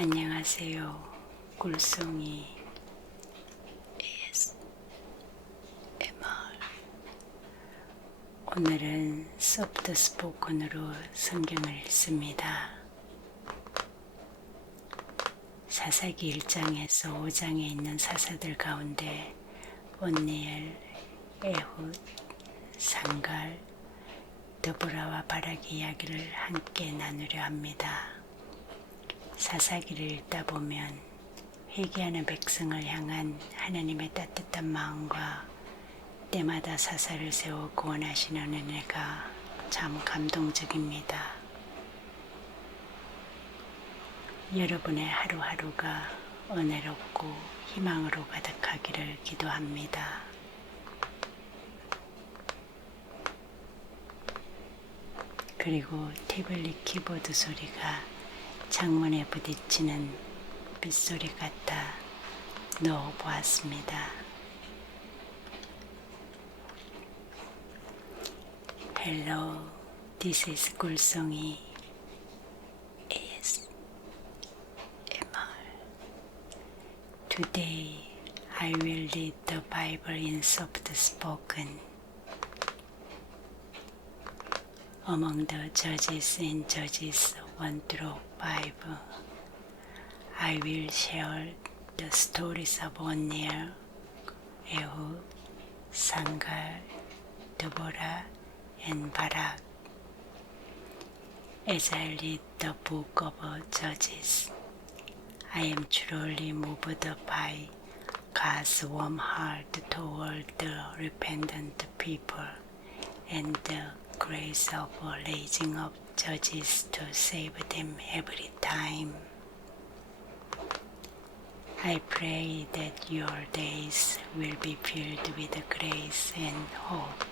안녕하세요. 꿀송이 ASMR. 오늘은 소프트 스포큰으로 성경을 읽습니다. 사사기 1장에서 5장에 있는 사사들 가운데 온니엘, 에훗, 상갈, 드보라와 바락의 이야기를 함께 나누려 합니다. 사사기를 읽다 보면 회개하는 백성을 향한 하나님의 따뜻한 마음과 때마다 사사를 세워 구원하시는 은혜가 참 감동적입니다. 여러분의 하루하루가 은혜롭고 희망으로 가득하기를 기도합니다. 그리고 태블릿 키보드 소리가 창문에 부딪히는 빗소리 같아 넣어보았습니다. Hello, this is 꿀송이 ASMR. Today I will read the Bible in soft spoken. Among the judges in Judges 1 through 5, I will share the stories of Onniel, Ehud, Sangal, Deborah, and Barak. As I read the book of Judges, I am truly moved by God's warm heart toward the repentant people and the grace of raising up judges to save them every time. I pray that your days will be filled with grace and hope.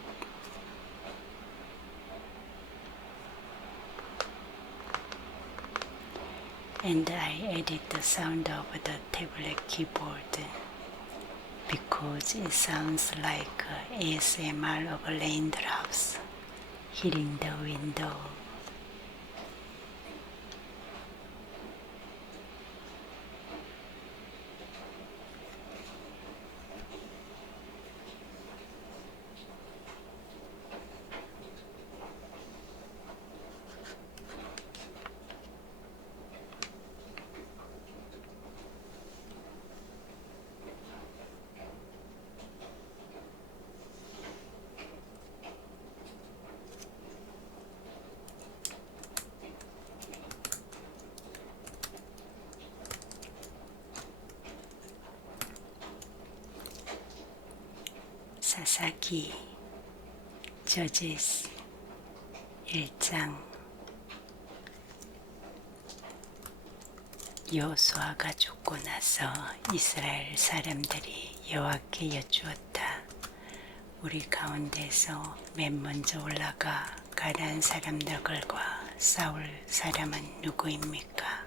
And I added the sound of the tablet keyboard because it sounds like ASMR of raindrops hitting the window. 사사기 저지스 1장. 여호수아가 죽고 나서 이스라엘 사람들이 여호와께 여쭈었다. 우리 가운데서 맨 먼저 올라가 가나안 사람들과 싸울 사람은 누구입니까?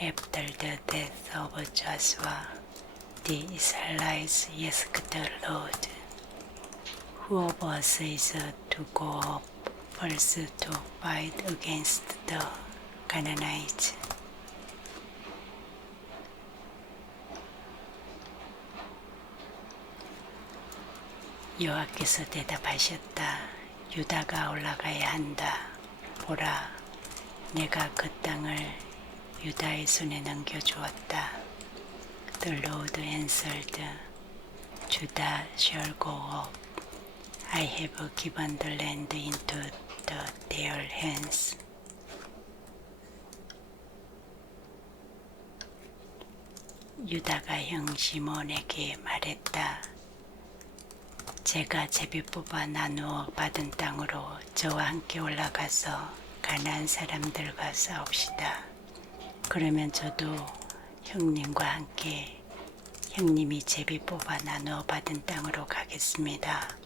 After the death of Joshua, the Israelites asked the Lord, who of us is to go up first to fight against the Canaanites? 여호와께서 대답하셨다. 유다가 올라가야 한다. 보라, 내가 그 땅을 유다의 손에 넘겨주었다. The Lord answered, Judah shall go up. I have given the land into their hands. 유다가 형 시몬에게 말했다. 제가 제비 뽑아 나누어 받은 땅으로 저와 함께 올라가서 가나안 사람들과 싸웁시다. 그러면 저도 형님과 함께 형님이 제비 뽑아 나누어 받은 땅으로 가겠습니다.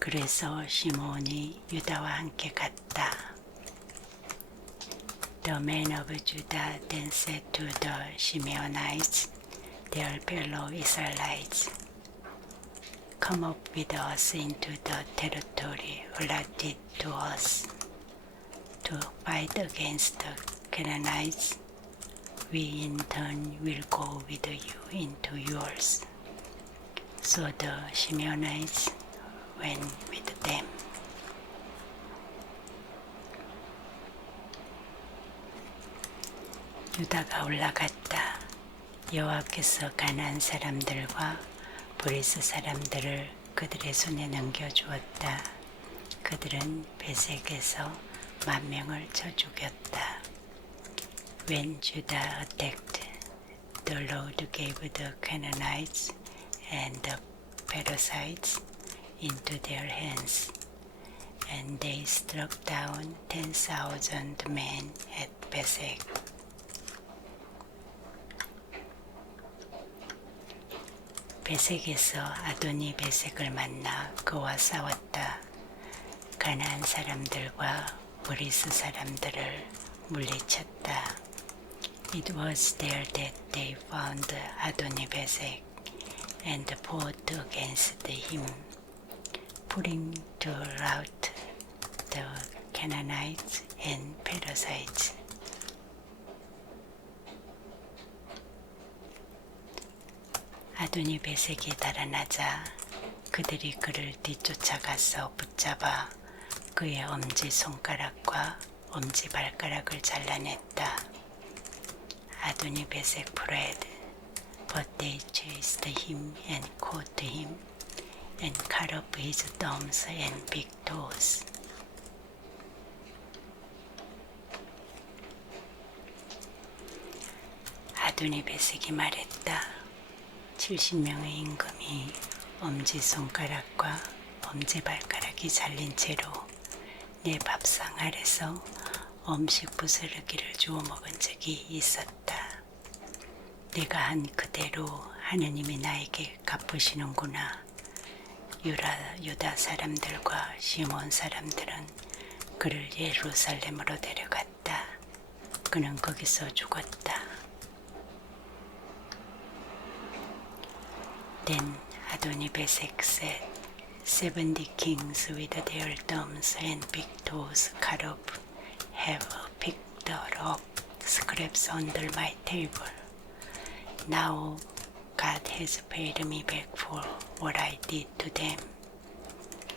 그래서 시몬이 유다와 함께 갔다. The men of Judah then said to the Simeonites, their fellow Israelites, Come up with us into the territory allotted to us to fight against the Canaanites we in turn will go with you into yours. So the Simeonites went with them. 유다가 올라갔다. 여호와께서 가나안 사람들과 브리스 사람들을 그들의 손에 넘겨주었다. 그들은 베색에서 10,000명을 쳐 죽였다. When Judah attacked, the Lord gave the Canaanites and the Perizzites into their hands, and they struck down 10,000 men at Bezek. 베색에서 아도니 베색을 만나 그와 싸웠다. 가나안 사람들과 브리스 사람들을 물리쳤다. It was there that they found 아도니 베색 and fought against him, putting to rout the Canaanites and Perizzites. 아도니 베색이 달아나자 그들이 그를 뒤쫓아가서 붙잡아 그의 엄지손가락과 엄지발가락을 잘라냈다. 아도니 베색 fled, but they chased him and caught him and cut off his thumbs and big toes. 아도니 베색이 말했다. 70명의 임금이 엄지손가락과 엄지발가락이 잘린 채로 내 밥상 아래서 음식 부스러기를 주워 먹은 적이 있었다. 내가 한 그대로 하느님이 나에게 갚으시는구나. 유다 사람들과 시몬 사람들은 그를 예루살렘으로 데려갔다. 그는 거기서 죽었다. Then Adoni-Bezek said, 70 kings with their thumbs and big toes cut off have picked up scraps under my table. Now God has paid me back for what I did to them.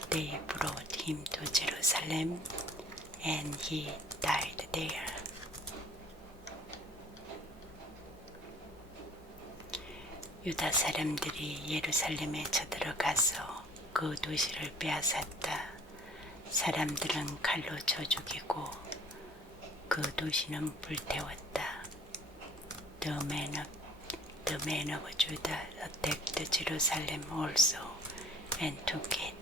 They brought him to Jerusalem and he died there. 유다 사람들이 예루살렘에 쳐들어가서 그 도시를 빼앗았다. 사람들은 칼로 쳐 죽이고 그 도시는 불태웠다. The men of Judah attacked Jerusalem also and took it.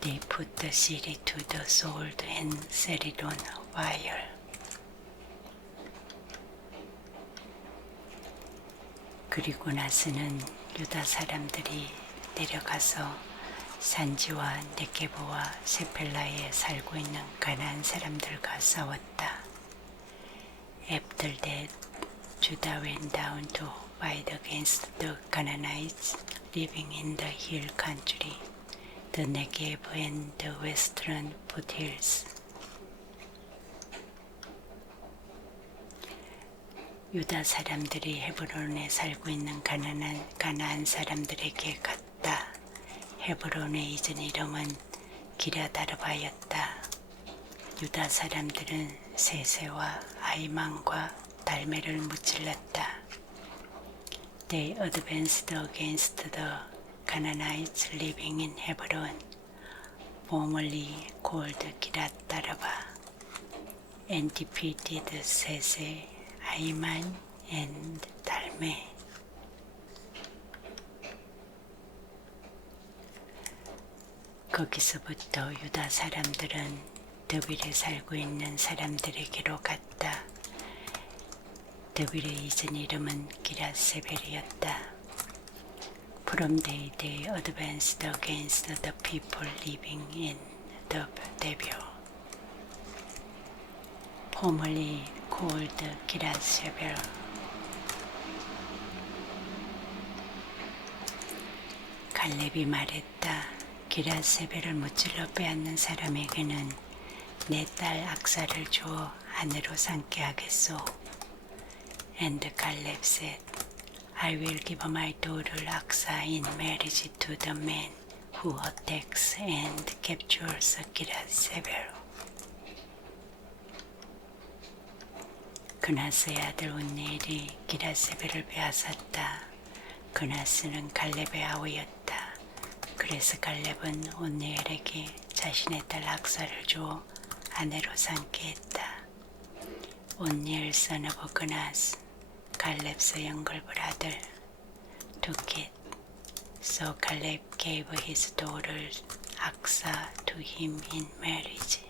They put the city to the sword and set it on fire. 그리고 나서는 유다 사람들이 내려가서 산지와 네게보와 세펠라에 살고 있는 가나안 사람들과 싸웠다. After that, Judah went down to fight against the Canaanites living in the hill country, the Negev and the western foothills. 유다 사람들이 헤브론에 살고 있는 가나안 사람들에게 갔다. 헤브론의 이전 이름은 기랴다르바였다. 유다 사람들은 세세와 아이만과 달메를 무찔렀다. They advanced against the Canaanites living in Hebron, formerly called 기랴다르바, and defeated 세세, 아이만 and 달메. 거기서부터 유다 사람들은 드빌에 살고 있는 사람들에게로 갔다. 드빌의 이전 이름은 기랴세벨이었다. From there they advanced against the people living in the Debir, formerly called 기랴세벨. 갈렙이 말했다. 기랴세벨을 무찔러 빼앗는 사람에게는 내 딸 악사를 주어 아내로 삼게 하겠소. And Caleb said, I will give my daughter Aksa in marriage to the man who attacks and captures 기라세벨. 그나스의 아들 온니엘이 기라세벨을 빼앗았다. 그나스는 갈렙의 아우였다. 그래서 갈렙은 온니엘에게 자신의 딸 악사를 주어 아내로 삼게 했다. 온니엘 son of 그나스, Caleb's younger brother, took it. So Caleb gave his daughter Aksa to him in marriage.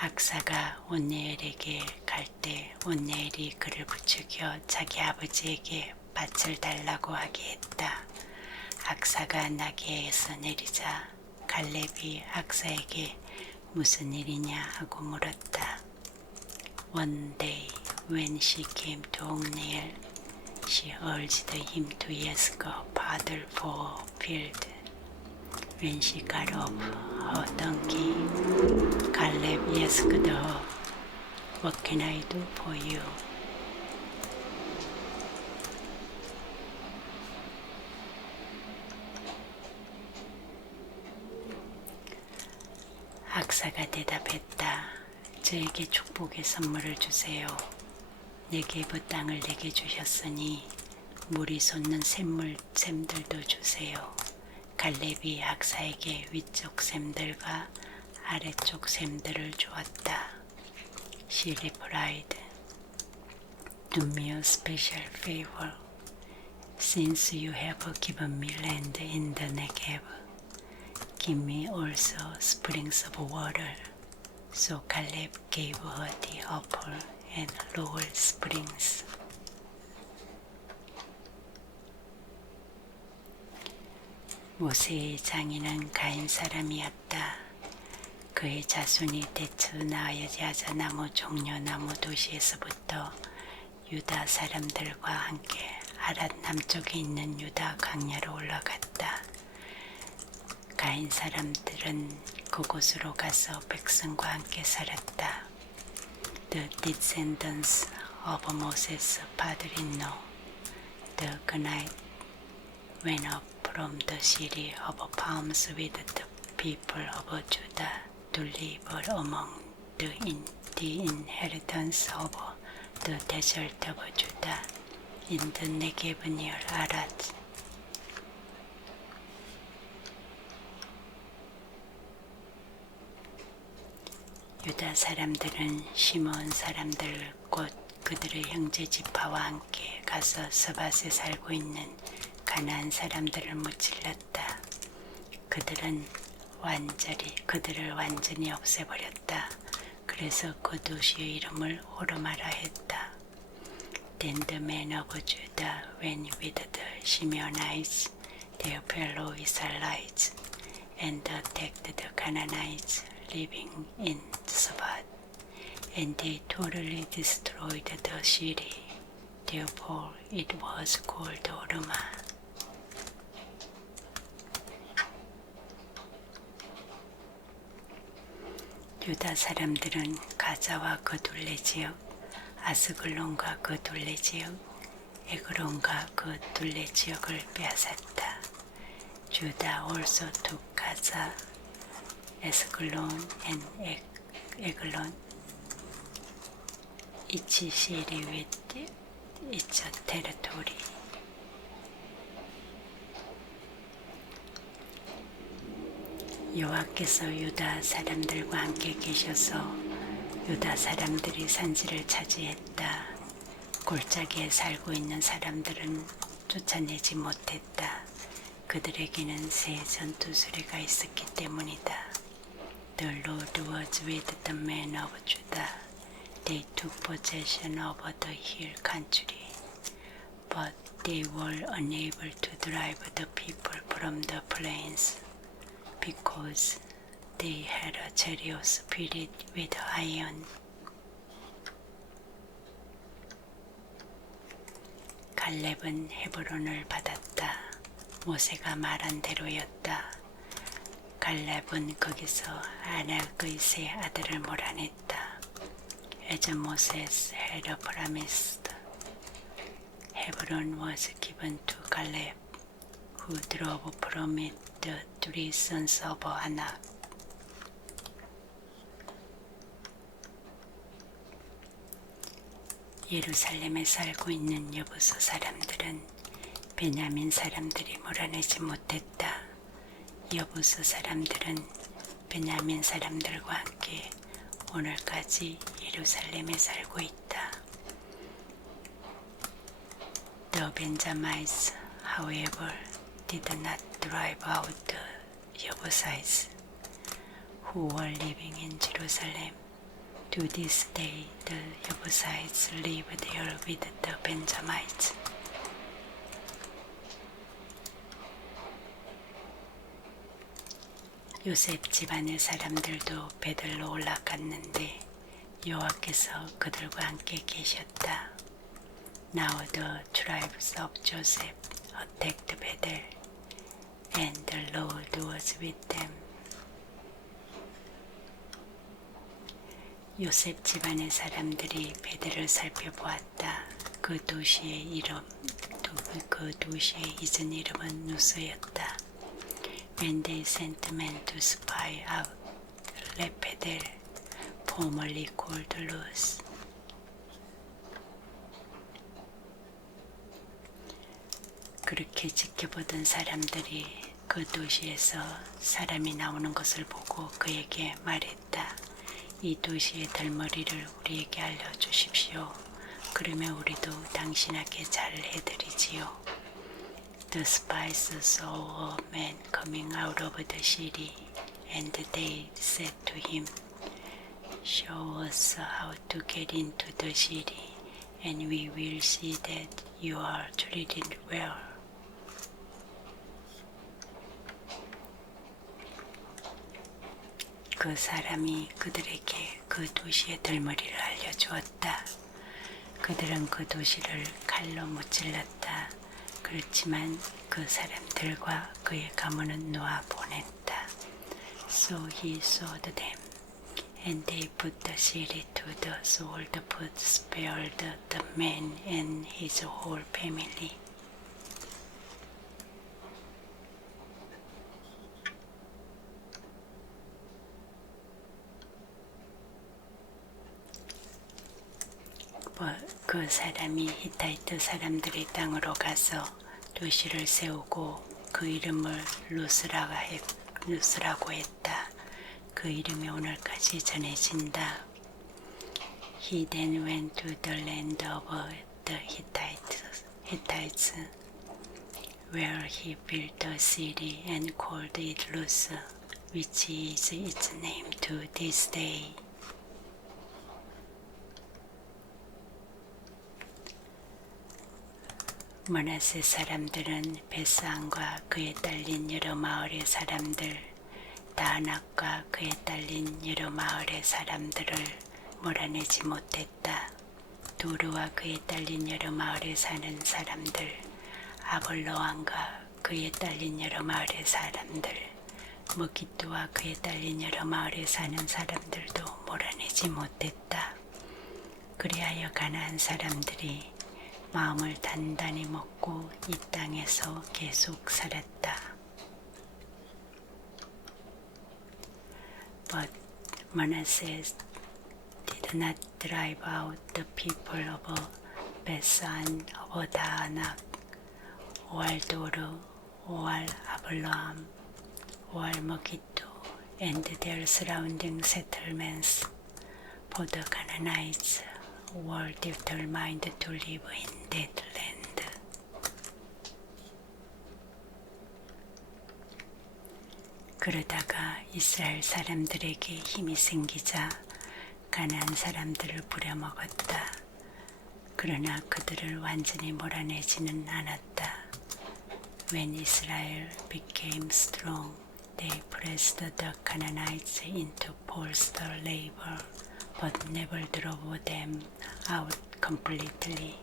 악사가 온니엘에게 갈 때 온니엘이 그를 부추겨 자기 아버지에게 밭을 달라고 하게 했다. 악사가 나귀에서 내리자 갈렙이 악사에게 무슨 일이냐 하고 물었다. One day when she came to Othniel, she urged him to ask her father for a field. When she got off her donkey, Caleb asked her, What can I do for you? 악사가 대답했다. 저에게 축복의 선물을 주세요. 네게브 땅을 내게 주셨으니 물이 솟는 샘들도 주세요. 갈렙이 악사에게 위쪽 샘들과 아래쪽 샘들을 주었다. She replied, Do me a special favor. Since you have given me land in the Negev, give me also springs of water. So Caleb gave her the upper and lower springs. 모세의 장인은 가인 사람이었다. 그의 자손이 대처 나야자 나무 종려 나무 도시에서부터 유다 사람들과 함께 아랏 남쪽에 있는 유다 강야로 올라갔다. 가인 사람들은 그곳으로 가서 백성과 함께 살았다. The descendants of Moses' father-in-law, the Kenite, went up from the city of palms with the people of Judah to live among the inheritance of the desert of Judah in the Negev near Arad. 유다 사람들은 시므온 사람들 곧 그들의 형제 지파와 함께 가서 스밧에 살고 있는 가나안 사람들을 무찔렀다. 그들을 완전히 없애버렸다. 그래서 그 도시의 이름을 호르마라 했다. Then the men of Judah went with the Simeonites, their fellow Israelites, and attacked the Canaanites living in Savad, and they totally destroyed the city. Therefore it was called Hormah. 유다 사람들은 가자와 그 둘레 지역, 아스글론과 그 둘레 지역, 에그론과 그 둘레 지역을 빼앗았다. Judah also took Gaza, Askelon, and Eglon, each city with its territory. 여호와께서 유다 사람들과 함께 계셔서 유다 사람들이 산지를 차지했다. 골짜기에 살고 있는 사람들은 쫓아내지 못했다. 그들에게는 새 전투수레가 있었기 때문이다. The Lord was with the men of Judah. They took possession of the hill country, but they were unable to drive the people from the plains, because they had a chariot fitted with iron. 갈렙은 헤브론을 받았다. 모세가 말한 대로였다. 갈렙은 거기서 아낙의 세 아들을 몰아냈다. as Moses had promised. Hebron was given to Caleb, who drove from it the 3 sons of Anak. 예루살렘에 살고 있는 여부서 사람들은 베냐민 사람들이 몰아내지 못했다. 여부서 사람들은 베냐민 사람들과 함께 오늘까지 예루살렘에 살고 있다. The Benjamites, however, did not drive out the Jebusites who were living in Jerusalem. To this day, the Jebusites live there with the Benjamites. 요셉 집안의 사람들도 베들로 올라갔는데 여호와께서 그들과 함께 계셨다. Now the tribes of Joseph attacked Bethel, and the Lord was with them. 요셉 집안의 사람들이 베델을 살펴보았다. 그 도시의 잊은 이름은 누스였다. When they sent men to spy out Bethel, formerly called Luz. 그렇게 지켜보던 사람들이 그 도시에서 사람이 나오는 것을 보고 그에게 말했다. 이 도시의 덜머리를 우리에게 알려주십시오. 그러면 우리도 당신에게 잘 해드리지요. The spies saw a man coming out of the city, and they said to him, Show us how to get into the city, and we will see that you are treated well. 그 사람이 그들에게 그 도시의 들머리를 알려주었다. 그들은 그 도시를 칼로 무찔렀다. 그렇지만 그 사람들과 그의 가문은 놓아 보냈다. So he sold them, and they put the city to the sword, but spared the man and his whole family. 그 사람이 히타이트 사람들의 땅으로 가서 도시를 세우고 그 이름을 루스라고 했다. 그 이름이 오늘까지 전해진다. He then went to the land of the Hittites, where he built a city and called it Luz, which is its name to this day. 므낫세 사람들은 베스안과 그에 딸린 여러 마을의 사람들, 다낙과 그에 딸린 여러 마을의 사람들을 몰아내지 못했다. 도르와 그에 딸린 여러 마을에 사는 사람들, 아볼로안과 그에 딸린 여러 마을의 사람들, 무기뚜와 그에 딸린 여러 마을에 사는 사람들도 몰아내지 못했다. 그리하여 가나안 사람들이 마음을 단단히 먹고 이 땅에서 계속 살았다. But Manasseh did not drive out the people of Besan, of Daanak, or Doru, or Abollam, or Megiddo, and their surrounding settlements, for the Canaanites were determined to live in that land. 그러다가 이스라엘 사람들에게 힘이 생기자 가나안 사람들을 부려먹었다. 그러나 그들을 완전히 몰아내지는 않았다. When Israel became strong, they pressed the Canaanites into forced labor, but never drove them out completely.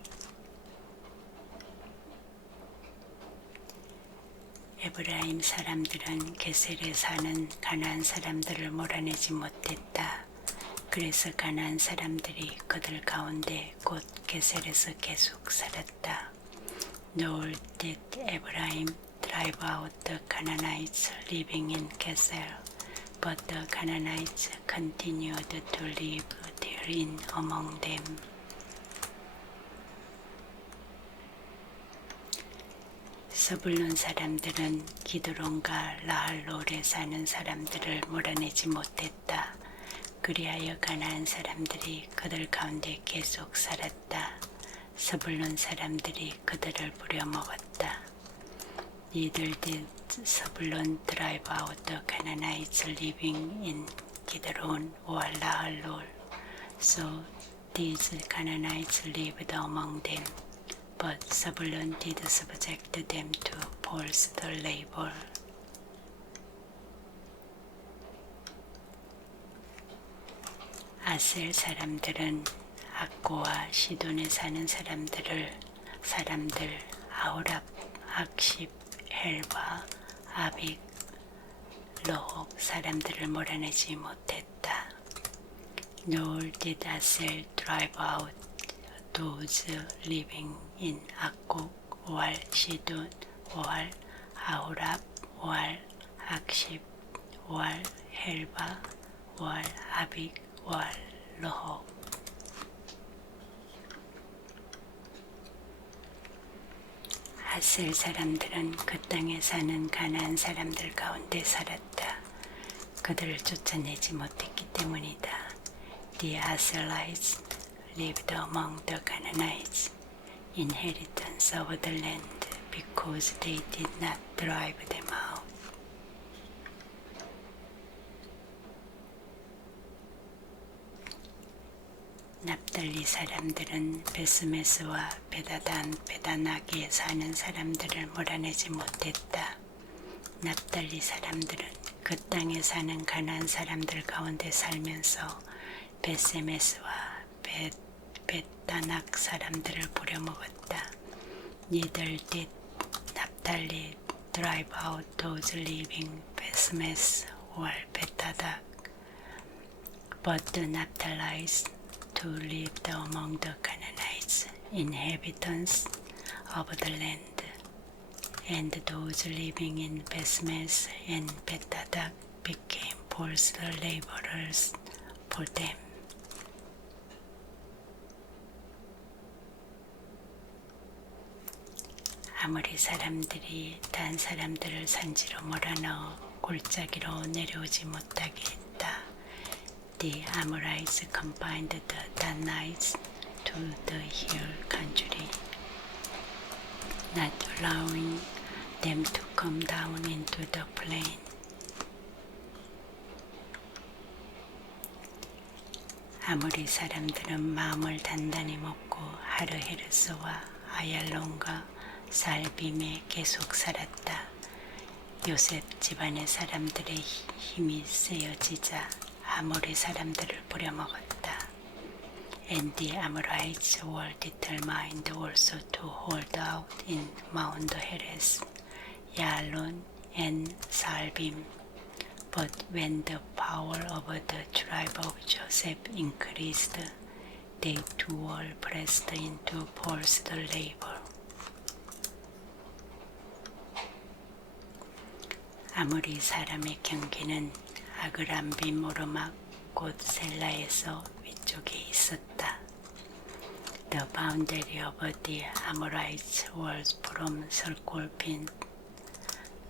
에브라임 사람들은 게셀에 사는 가나안 사람들을 몰아내지 못했다. 그래서 가나안 사람들이 그들 가운데 곧 게셀에서 계속 살았다. Nor did Abraham drive out the Canaanites living in Geser, but the Canaanites continued to live therein among them. 스불론 사람들은 기드론과 라할롤에 사는 사람들을 몰아내지 못했다. 그리하여 가나안 사람들이 그들 가운데 계속 살았다. 스불론 사람들이 그들을 부려먹었다. Neither did Zebulun drive out the Canaanites living in Kidron or Lahalol, so these Canaanites lived among them, but Zebulun did subject them to forced labor. 아셀 사람들은 악고와 시돈에 사는 사람들 아우랍, 악십, 헬바, 아빅, 로홉 사람들을 몰아내지 못했다. Nor did Asel drive out those living in Akkuk or Sidon or 아우랍 or 악십 or 헬바 or 아빅 or 로홉. 아셀 사람들은 그 땅에 사는 가나안 사람들 가운데 살았다. 그들을 쫓아내지 못했기 때문이다. The Aselites lived among the Canaanites, inheritance of the land, because they did not drive them out. 납달리 사람들은 베스메스와 베다낙에 사는 사람들을 몰아내지 못했다. 납달리 사람들은 그 땅에 사는 가나안 사람들 가운데 살면서 베스메스와 베다낙 사람들을 부려먹었다. Neither did Naphtali drive out those living Besemes or Betadak, but the Naphtalites who lived among the Canaanites, inhabitants of the land, and those living in Besemes and Betadak became forced laborers for them. 아무리 사람들이 단 사람들을 산지로 몰아넣어 골짜기로 내려오지 못하게 했다. The Amorites confined the Danites to the hill country, not allowing them to come down into the plain. 아무리 사람들은 마음을 단단히 먹고 하르헤르스와 아얄론과 살빔에 계속 살았다. 요셉 집안의 사람들의 힘이 세어지자 아모리 사람들을 부려먹었다. And the Amorites were determined also to hold out in Mount Heres, Yalon, and Salbim. But when the power of the tribe of Joseph increased, they too were pressed into forced labor. 아무리 사람의 경계는 아그람빔 오르막 곧 셀라에서 위쪽에 있었다. The boundary of the Amorites was from Serkolpin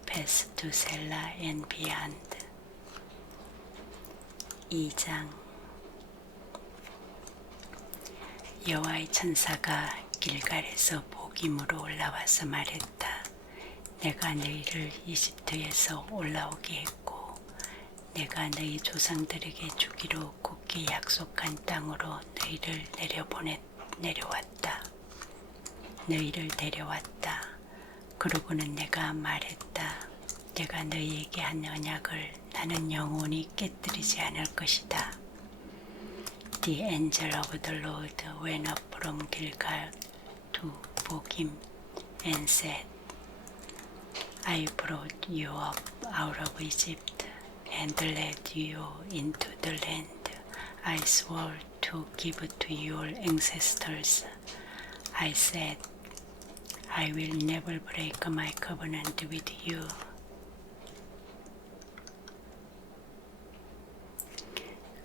past to Sela and beyond. 2장 여호와의 천사가 길갈에서 복임으로 올라와서 말했다. 내가 너희를 이집트에서 올라오게 했고 내가 너희 조상들에게 주기로 굳게 약속한 땅으로 너희를 내려왔다. 너희를 데려왔다. 그러고는 내가 말했다. 내가 너희에게 한 언약을 나는 영원히 깨뜨리지 않을 것이다. The angel of the Lord went up from Gilgal to Bochim and said, I brought you up out of Egypt and led you into the land I swore to give to your ancestors. I said, I will never break my covenant with you.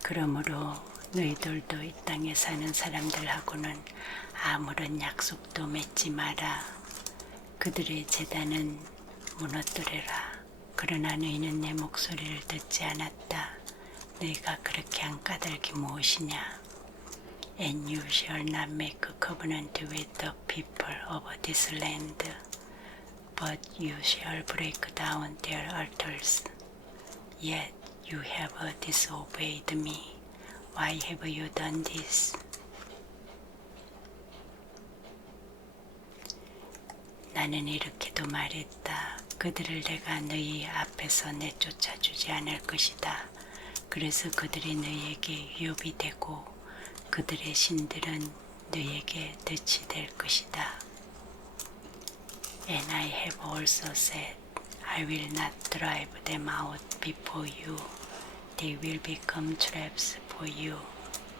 그러므로 너희들도 이 땅에 사는 사람들하고는 아무런 약속도 맺지 마라. 그들의 제단은 무너뜨려라. 그러나 너희는 내 목소리를 듣지 않았다. 너희가 그렇게 한 까닭이 무엇이냐? And you shall not make a covenant with the people of this land, but you shall break down their altars. Yet you have disobeyed me. Why have you done this? 나는 이렇게도 말했다. 그들을 내가 너희 앞에서 내쫓아주지 않을 것이다. 그래서 그들이 너희에게 위협이 되고 그들의 신들은 너희에게 덫이 될 것이다. And I have also said, I will not drive them out before you. They will become traps for you,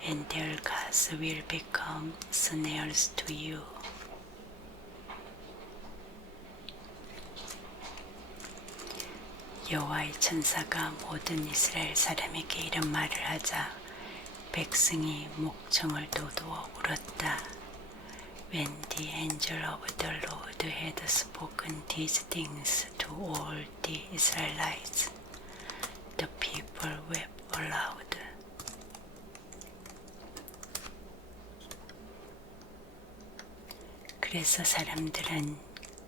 and their gods will become snares to you. 여호와의 천사가 모든 이스라엘 사람에게 이런 말을 하자 백성이 목청을 돋우어 울었다. When the angel of the Lord had spoken these things to all the Israelites, the people wept aloud. 그래서 사람들은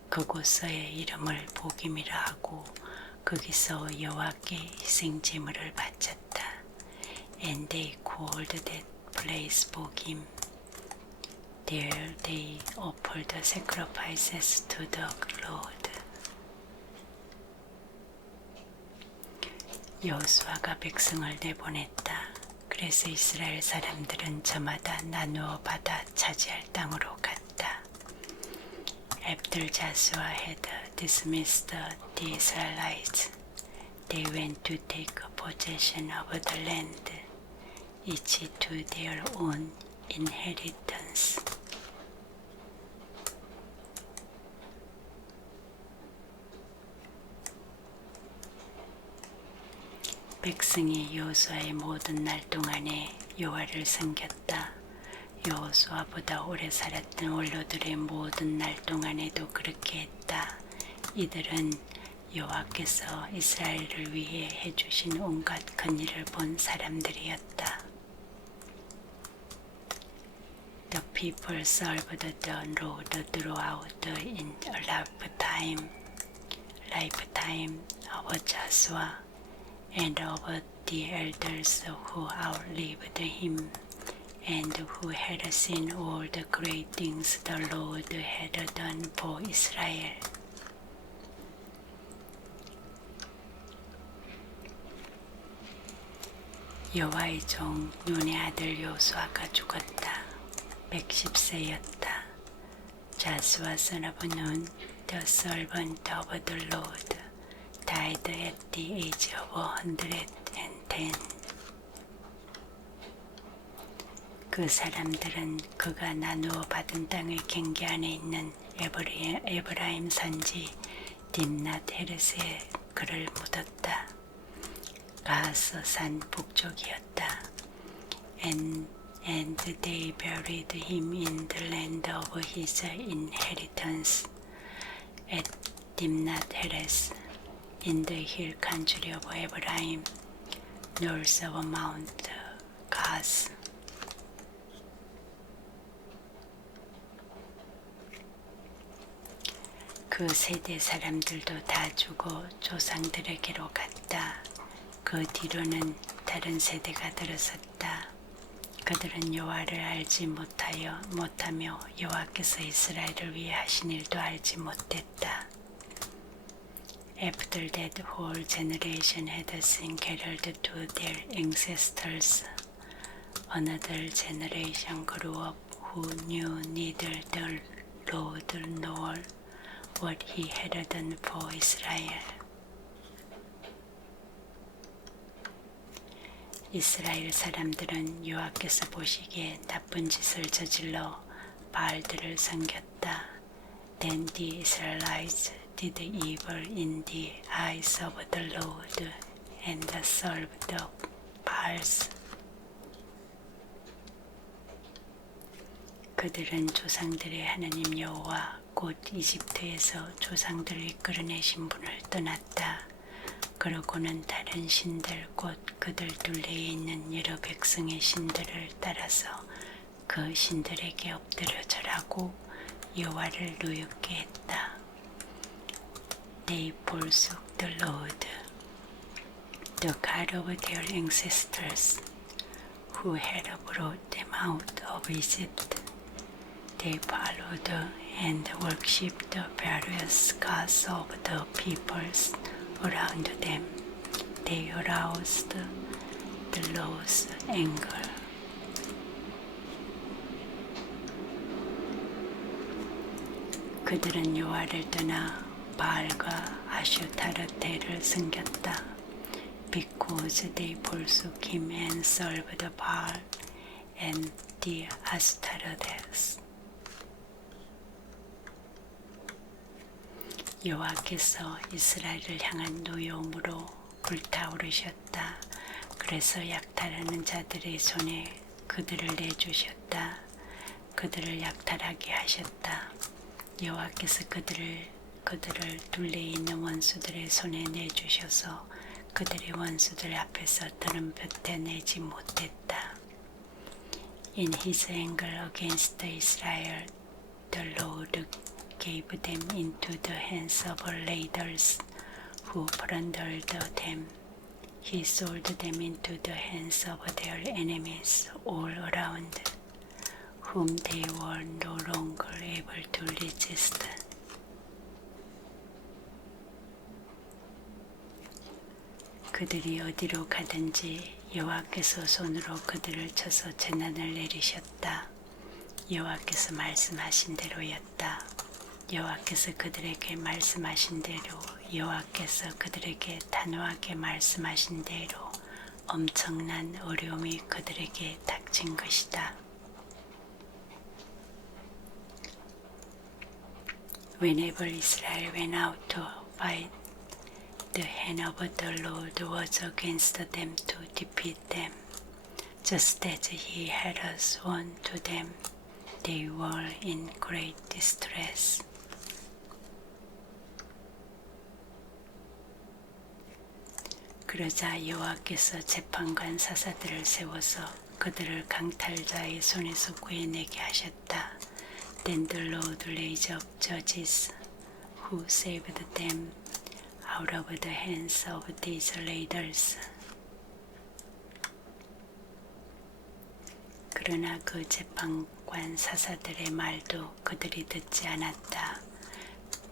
그곳의 이름을 복임이라 하고 거기서 여호와께 희생 제물을 바쳤다. And they called that place 복임. There they offered sacrifices to the Lord. 여호수아가 백성을 내보냈다. 그래서 이스라엘 사람들은 저마다 나누어 받아 차지할 땅으로 갔다. After Joshua had dismissed the Israelites, they went to take possession of the land, each to their own inheritance. 백성이 여호수아의 모든 날 동안에 여호와를 섬겼다. 여호수아보다 오래 살았던 원로들의 모든 날 동안에도 그렇게 했다. 이들은 여호와께서 이스라엘을 위해 해주신 온갖 큰일을 본 사람들이었다. The people served the Lord throughout the lifetime of Joshua and of the elders who outlived him, and who had seen all the great things the Lord had done for Israel. 여호와의 종 눈의 아들 여호수아가 죽었다. 110세였다. Joshua son of Nun, the servant of the Lord, died at the age of 110. 그 사람들은 그가 나누어 받은 땅의 경계 안에 있는 에브라임 산지 딥낫 헤르스에 그를 묻었다. 가스 산 북쪽이었다. And they buried him in the land of his inheritance at Timnath Heres, in the hill country of Ephraim, north of Mount Gaz. 그 세대 사람들도 다 죽어 조상들에게로 갔다. 그 뒤로는 다른 세대가 들어섰다. 그들은 여호와를 알지 못하며 여호와께서 이스라엘을 위해 하신 일도 알지 못했다. After that whole generation had been carried to their ancestors, another generation grew up who knew neither the Lord nor what he had done for Israel. 이스라엘 사람들은 여호와께서 보시기에 나쁜 짓을 저질러 바알들을 섬겼다. Then the Israelites did evil in the eyes of the Lord and served the Baals. 그들은 조상들의 하나님 여호와 곧 이집트에서 조상들을 이끌어내신 분을 떠났다. 그러고는 다른 신들 곧 그들 둘레에 있는 여러 백성의 신들을 따라서 그 신들에게 엎드려 절하고 여호와를 노엽게 했다. They forsook the Lord, the God of their ancestors, who had brought them out of Egypt. They followed and worshipped the various gods of the peoples around them. They aroused the Lord's anger. 그들은 여호와를 떠나 바알과 아슈타르테를 섬겼다. Because they forsook him and served the Baal and the Astartes. 여호와께서 이스라엘을 향한 노여움으로 불타오르셨다. 그래서 약탈하는 자들의 손에 그들을 내주셨다. 그들을 약탈하게 하셨다. 여호와께서 그들을 둘레에 있는 원수들의 손에 내주셔서 그들의 원수들 앞에서 더는 뱉어내지 못했다. In his anger against Israel, the Lord gave them into the hands of raiders who plundered them. He sold them into the hands of their enemies all around, whom they were no longer able to resist. 그들이 어디로 가든지 여호와께서 손으로 그들을 쳐서 재난을 내리셨다. 여호와께서 말씀하신 대로였다. 여호와께서 그들에게 말씀하신 대로, 여호와께서 그들에게 단호하게 말씀하신 대로 엄청난 어려움이 그들에게 닥친 것이다. Whenever Israel went out to fight, the hand of the Lord was against them to defeat them. Just as he had sworn to them, they were in great distress. 그러자 여호와께서 재판관 사사들을 세워서 그들을 강탈자의 손에서 구해내게 하셨다. Then the Lord raised up judges who saved them out of the hands of these raiders. 그러나 그 재판관 사사들의 말도 그들이 듣지 않았다.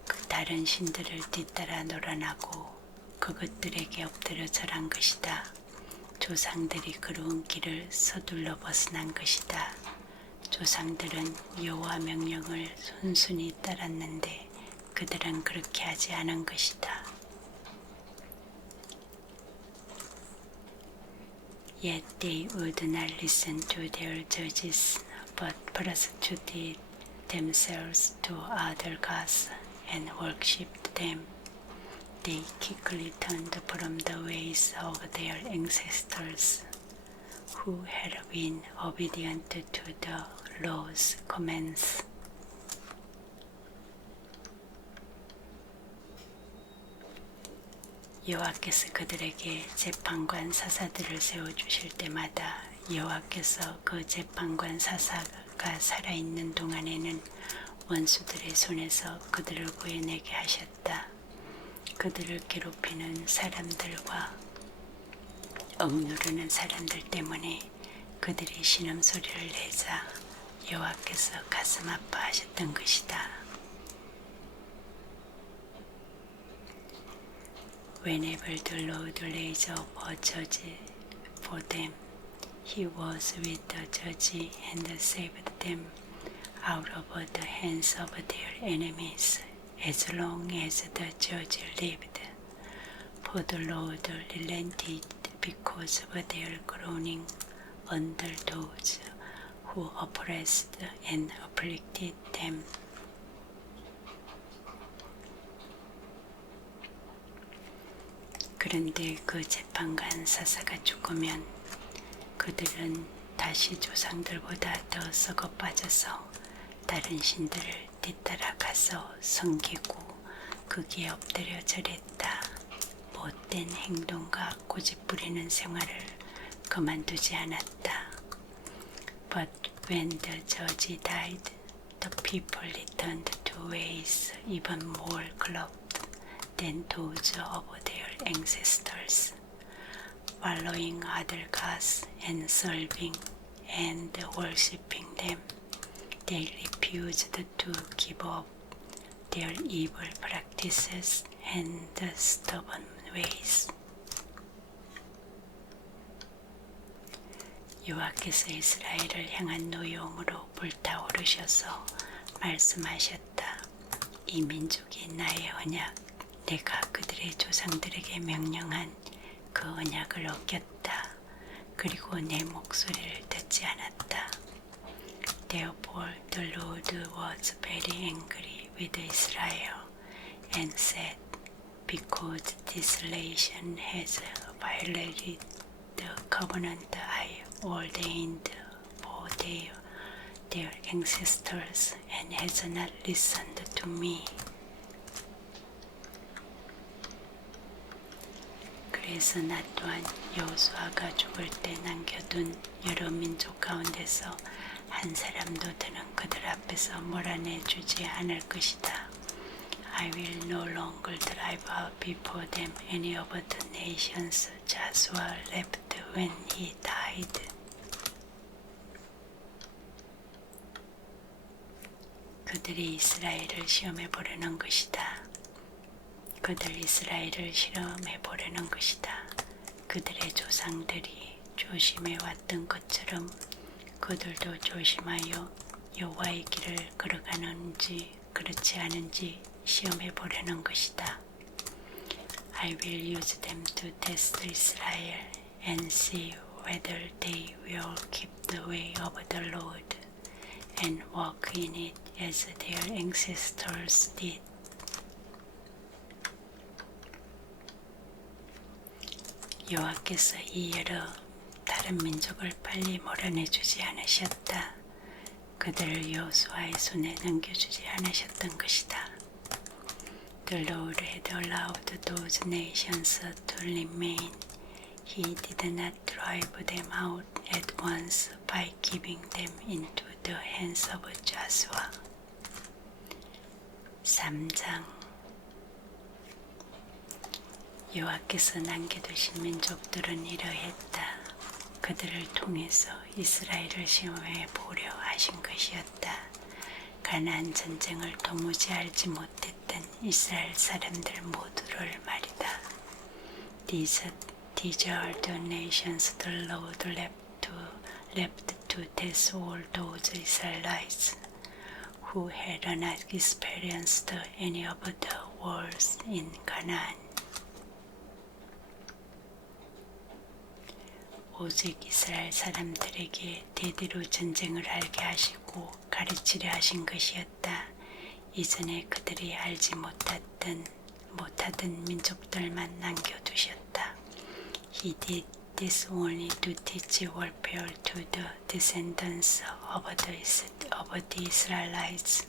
그 다른 신들을 뒤따라 놀아나고 그것들에게 엎드려 절한 것이다. 조상들이 그루운 길을 서둘러 벗어난 것이다. 조상들은 여호와 명령을 순순히 따랐는데 그들은 그렇게 하지 않은 것이다. Yet they would not listen to their judges, but prostituted themselves to other gods and worshipped them. They quickly turned from the ways of their ancestors, who had been obedient to the Lord's commands. 여호와께서 그들에게 재판관 사사들을 세워주실 때마다 여호와께서 그 재판관 사사가 살아있는 동안에는 원수들의 손에서 그들을 구해내게 하셨다. 그들을 괴롭히는 사람들과 억누르는 사람들 때문에 그들이 신음소리를 내자 여호와께서 가슴 아파하셨던 것이다. Whenever the Lord raised up a judge for them, he was with the judge and saved them out of the hands of their enemies as long as the judge lived. For the Lord relented because of their groaning under those who oppressed and afflicted them. 그런데 그 재판관 사사가 죽으면 그들은 다시 조상들보다 더 썩어 빠져서 다른 신들을 뒤따라 가서 섬기고 거기에 엎드려 절했다. 못된 행동과 고집부리는 생활을 그만두지 않았다. But when the judge died, the people returned to ways even more corrupt than those of their ancestors, following other gods and serving and worshipping them. They refused to give up their evil practices and stubborn ways. 여호와께서 이스라엘을 향한 노여움으로 불타오르셔서 말씀하셨다. 이 민족이 나의 언약, 내가 그들의 조상들에게 명령한 그 언약을 어겼다. 그리고 내 목소리를 듣지 않았다. Therefore the Lord was very angry with Israel and said, because this nation has violated the covenant I ordained for their ancestors and has not listened to me. 그래서 나 또한 여호수아가 죽을 때 남겨둔 여러 민족 가운데서 한 사람도 더는 그들 앞에서 몰아내주지 않을 것이다. I will no longer drive out before them any of the nations Joshua left when he died. 그들이 이스라엘을 시험해 보려는 것이다. 그들 이스라엘을 실험해 보려는 것이다. 그들의 조상들이 조심해 왔던 것처럼 그들도 조심하여 여호와의 길을 걸어가는지 그렇지 않은지 시험해 보려는 것이다. I will use them to test Israel and see whether they will keep the way of the Lord and walk in it as their ancestors did. 여호와께서 이 여러 다른 민족을 빨리 몰아내주지 않으셨다. 그들을 여호수아의 손에 넘겨주지 않으셨던 것이다. The Lord had allowed those nations to remain. He did not drive them out at once by giving them into the hands of Joshua. 3장 여호와께서 남겨두신 민족들은 이러했다. 그들을 통해서 이스라엘을 시험해 보려 하신 것이었다. 가나안 전쟁을 도무지 알지 못했던 이스라엘 사람들 모두를 말이다. These are the nations the Lord left to test all those Israelites who had not experienced any of the wars in Canaan. 오직 이스라엘 사람들에게 대대로 전쟁을 알게 하시고 가르치려 하신 것이었다. 이전에 그들이 알지 못하던 민족들만 남겨두셨다. He did this only to teach warfare to the descendants of the Israelites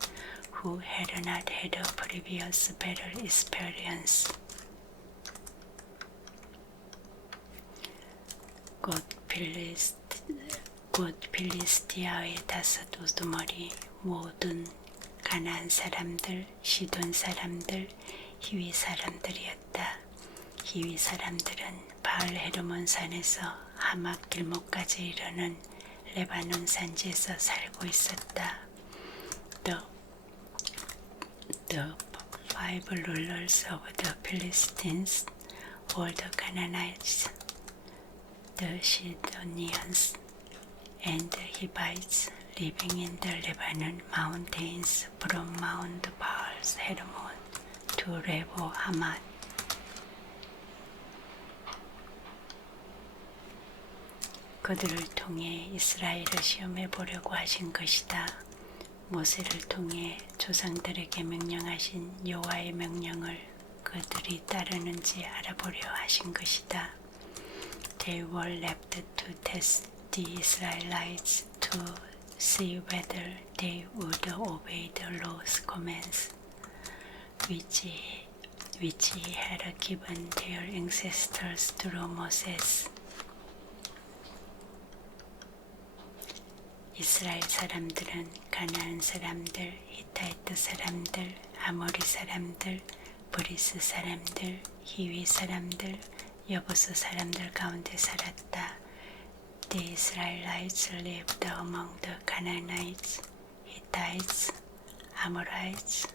who had not had a previous battle experience. 곧 필리스티아의 다섯 우두머리 모든 가나안 사람들, 시돈 사람들, 히위 사람들이었다. 히위 사람들은 바알 헤르몬 산에서 하막 길목까지 이르는 레바논 산지에서 살고 있었다. The five rulers of the Philistines, all the Canaanites, the Sidonians, and the Hivites living in the Lebanon mountains from Mount Baal Hermon to Lebo Hamath. 그들을 통해 이스라엘을 시험해 보려고 하신 것이다. 모세를 통해 조상들에게 명령하신 여호와의 명령을 그들이 따르는지 알아보려 하신 것이다. They were left to test the Israelites to see whether they would obey the law's commands, which he had given their ancestors through Moses. 이스라엘 사람들은 가나안 사람들, 히타이트 사람들, 아모리 사람들, 브리스 사람들, 히위 사람들, 여부스 사람들 가운데 살았다. The Israelites lived among the Canaanites, Hittites, Amorites,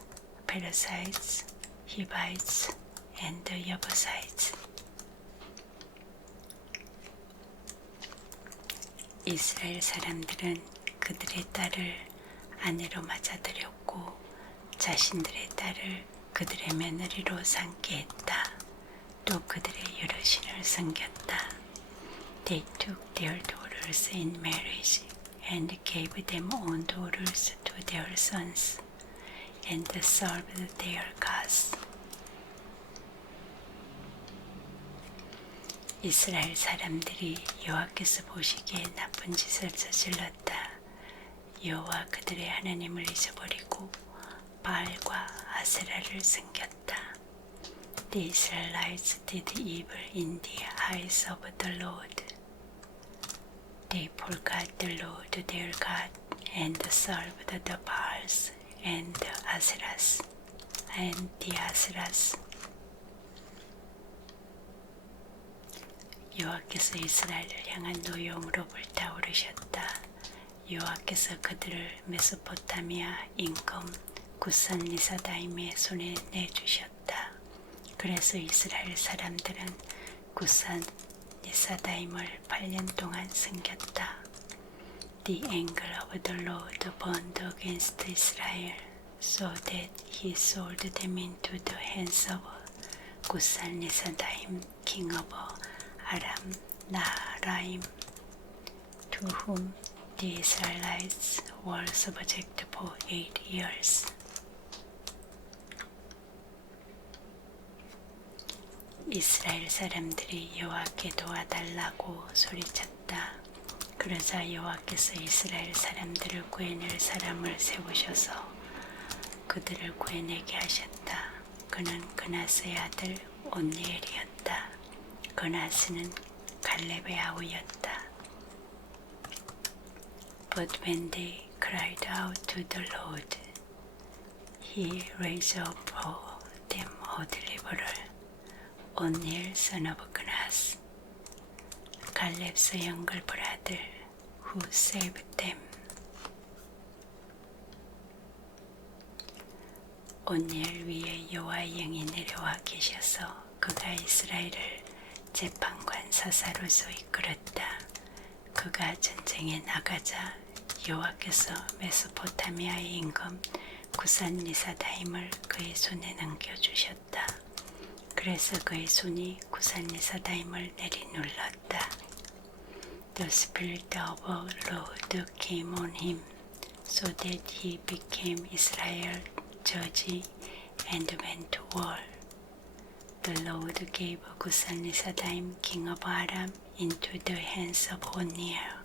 Perizzites, Hivites, and the Jebusites. 이스라엘 사람들은 그들의 딸을 아내로 맞아들였고 자신들의 딸을 그들의 며느리로 삼게 했다. 또 그들의 여신을 섬겼다. They took their daughters in marriage and gave them own daughters to their sons and served their gods. 이스라엘 사람들이 여호와께서 보시기에 나쁜 짓을 저질렀다. 여호와 그들의 하나님을 잊어버리고 바알과 아세라를 섬겼다. The Israelites did evil in the eyes of the Lord. They forgot the Lord their God and served the Baals and the Asherahs. 여호와께서 이스라엘을 향한 노여움으로 불타오르셨다. 여호와께서 그들을 메소포타미아 임금 구산 리사다임의 손에 내주셨다. 그래서 이스라엘 사람들은 구산 리사다임을 8년 동안 섬겼다. The anger of the Lord burned against Israel, so that he sold them into the hands of 구산 리사다임, king of Aram Naharaim, to whom the Israelites were subject for 8 years. 이스라엘 사람들이 여호와께 도와달라고 소리쳤다. 그러자 여호와께서 이스라엘 사람들을 구해낼 사람을 세우셔서 그들을 구해내게 하셨다. 그는 그나스의 아들 온니엘이었다. 그나스는 갈렙의 아우였다. But when they cried out to the Lord, he raised up for them a deliverer, Onniel son of Kenaz, Caleb's younger brother, who saved them. 온니엘 위에 여호와의 영이 내려와 계셔서 그가 이스라엘을 재판관 사사로서 이끌었다. 그가 전쟁에 나가자 여호와께서 메소포타미아의 임금 구산 리사다임을 그의 손에 넘겨주셨다. 그래서 그의 손이 구산 리사다임을 내리눌렀다. The spirit of the Lord came on him, so that he became Israel's judge and went to war. The Lord gave Gusan Risadaim, king of Aram, into the hands of Onniel,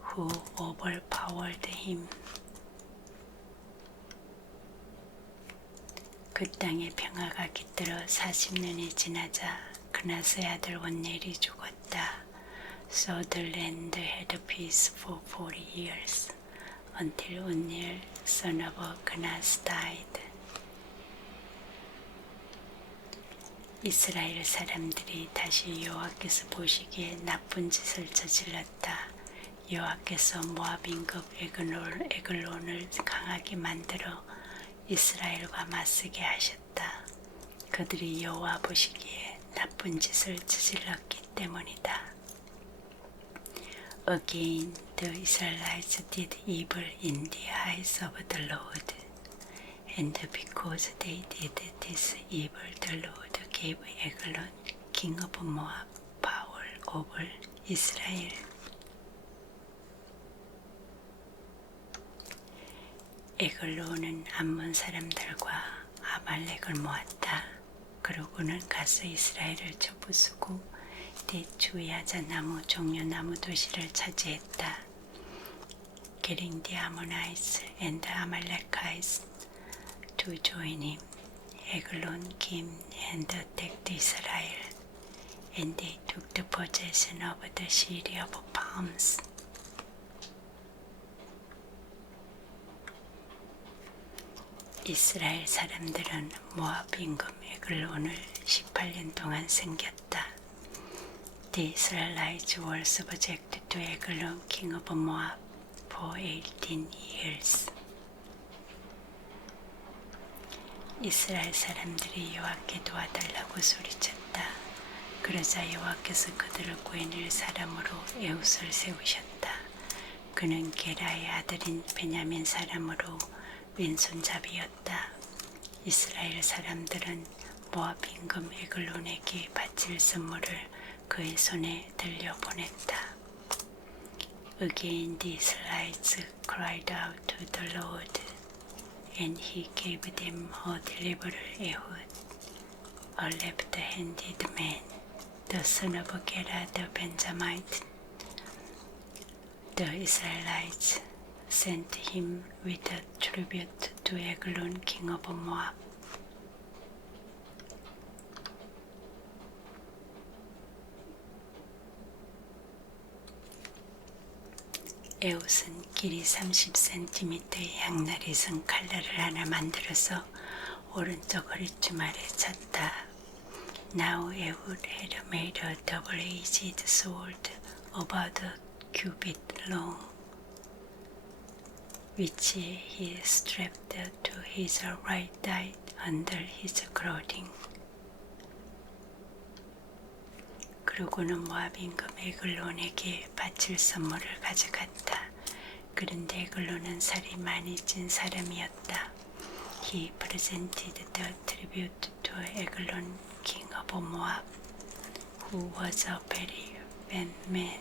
who overpowered him. 그 땅에 평화가 깃들어 40년이 지나자 그나스의 아들 온니엘이 죽었다. So the land had peace for 40 years, until Onniel, son of Kenaz, died. 이스라엘 사람들이 다시 여호와께서 보시기에 나쁜 짓을 저질렀다. 여호와께서 모압 임금 에글론을 강하게 만들어 이스라엘과 맞서게 하셨다. 그들이 여호와 보시기에 나쁜 짓을 저질렀기 때문이다. Again, the Israelites did evil in the eyes of the Lord, and because they did this evil, the Lord gave Eglon, king of Moab, power over Israel. 에글론은 암몬 사람들과 아말렉을 모았다. 그러고는 가서 이스라엘을 쳐부수고 대추야자 나무 종려나무 도시를 차지했다. Killing the Ammonites and the Amalekites to join him. Eglon came and attacked Israel, and they took the possession of the city of palms. 이스라엘 사람들은 모압 임금 에글론을 18년 동안 섬겼다. The Israelites were subjected to Eglon, king of Moab, for 18 years. 이스라엘 사람들이 여호와께 도와달라고 소리쳤다. 그러자 여호와께서 그들을 구해낼 사람으로 에훗을 세우셨다. 그는 게라의 아들인 베냐민 사람으로 왼손잡이였다. 이스라엘 사람들은 모압 임금 에글론에게 바칠 선물을 그의 손에 들려보냈다. Again the Israelites cried out to the Lord, and he gave them a deliverer Ehud, a left-handed man, the son of Gera the Benjamite. The Israelites sent him with a tribute to Eglon, king of Moab. 에훗은 길이 30cm의 양날이 선 칼날을 하나 만들어서 오른쪽 허리춤아래 쳤다. Now Ehud had made a double-edged sword about a cubit long, which he strapped to his right thigh under his clothing. 그러고는 모압 임금 에글론에게 바칠 선물을 가져갔다. 그런데 에글론은 살이 많이 찐 사람이었다. He presented the tribute to Eglon, king of Moab, who was a very fat man.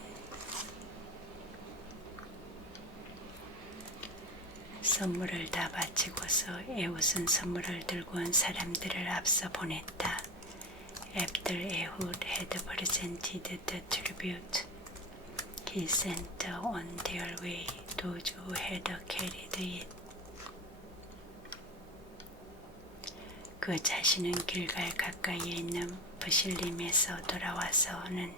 선물을 다 바치고서 에훗은 선물을 들고 온 사람들을 앞서 보냈다. After Ehud had presented the tribute, he sent on their way those who had carried it. 그 자신은 길갈 가까이에 있는 부실림에서 돌아와서는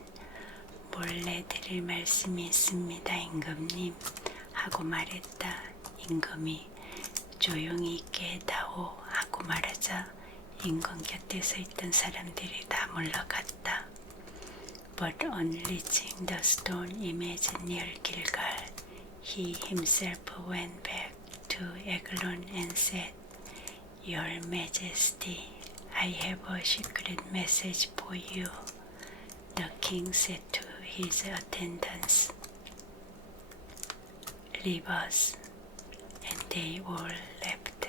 몰래 드릴 말씀이 있습니다, 임금님 하고 말했다. 임금이 조용히 있게 해다오 하고 말하자 임금 곁에 서 있던 사람들이 다 물러갔다. But on reaching the stone image near Gilgal, he himself went back to Eglon and said, Your Majesty, I have a secret message for you. The king said to his attendants, Leave us. And they all left.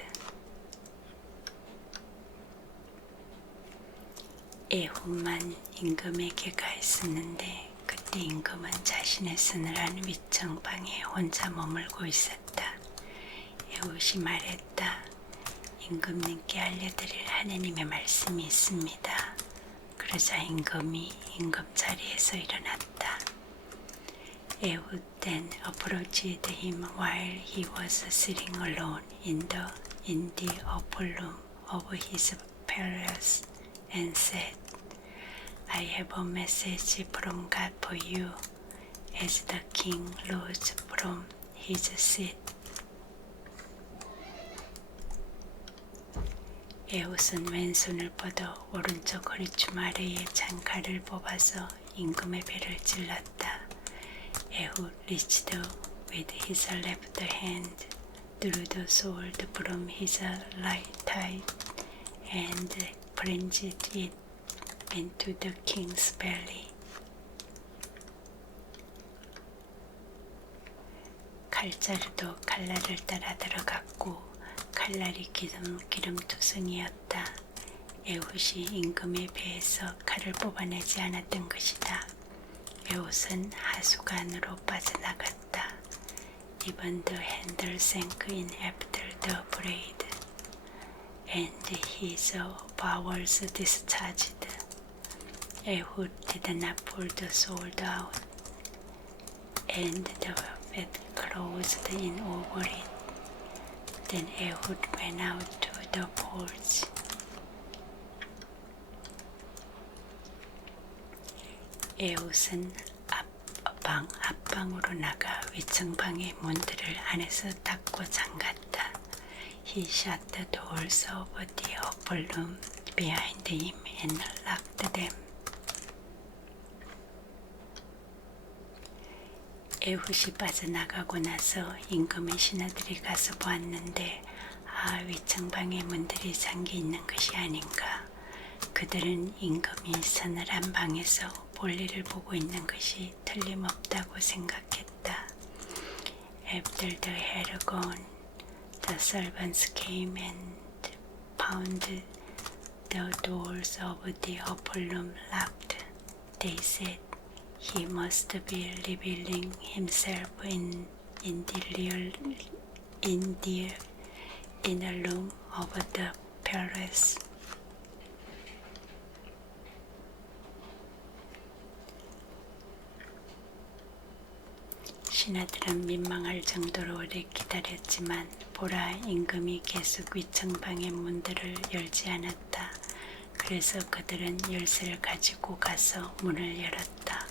에훗만 임금에게 가 있었는데 그때 임금은 자신의 서늘한 위청방에 혼자 머물고 있었다. 에훗이 말했다. 임금님께 알려드릴 하느님의 말씀이 있습니다. 그러자 임금이 임금 자리에서 일어났다. Ehud then approached him while he was sitting alone in the upper room of his palace and said, I have a message from God for you. As the king rose from his seat, 에훗은 왼손을 뻗어 오른쪽 허리춤 아래에 찬 칼을 뽑아서 임금의 배를 찔렀다. Ehud reached with his left hand, drew the sword from his right thigh, and plunged it into the king's belly. 칼자루도 칼날을 따라 들어갔고 칼날이 기름투성이었다. 에훗이 임금의 배에서 칼을 뽑아내지 않았던 것이다. 에훗은 하수관으로 빠져나갔다. even the handle sank in after the blade, and his bowels discharged. Ehud did not pull the sword out, and the fat closed in over it. Then Ehud went out to the porch. 에훗은 앞방으로 나가 위층방의 문들을 안에서 닫고 잠갔다. He shut the doors of the upper room behind him and locked them. 에훗이 빠져나가고 나서 임금의 신하들이 가서 보았는데 위층방의 문들이 잠겨 있는 것이 아닌가. 그들은 임금이 서늘한 방에서 볼일을 보고 있는 것이 틀림없다고 생각했다. After they had gone, the servants came and found the doors of the upper room locked. They said, he must be revealing himself in the inner room of the palace. 신하들은 민망할 정도로 오래 기다렸지만 보라, 임금이 계속 위층방의 문들을 열지 않았다. 그래서 그들은 열쇠를 가지고 가서 문을 열었다.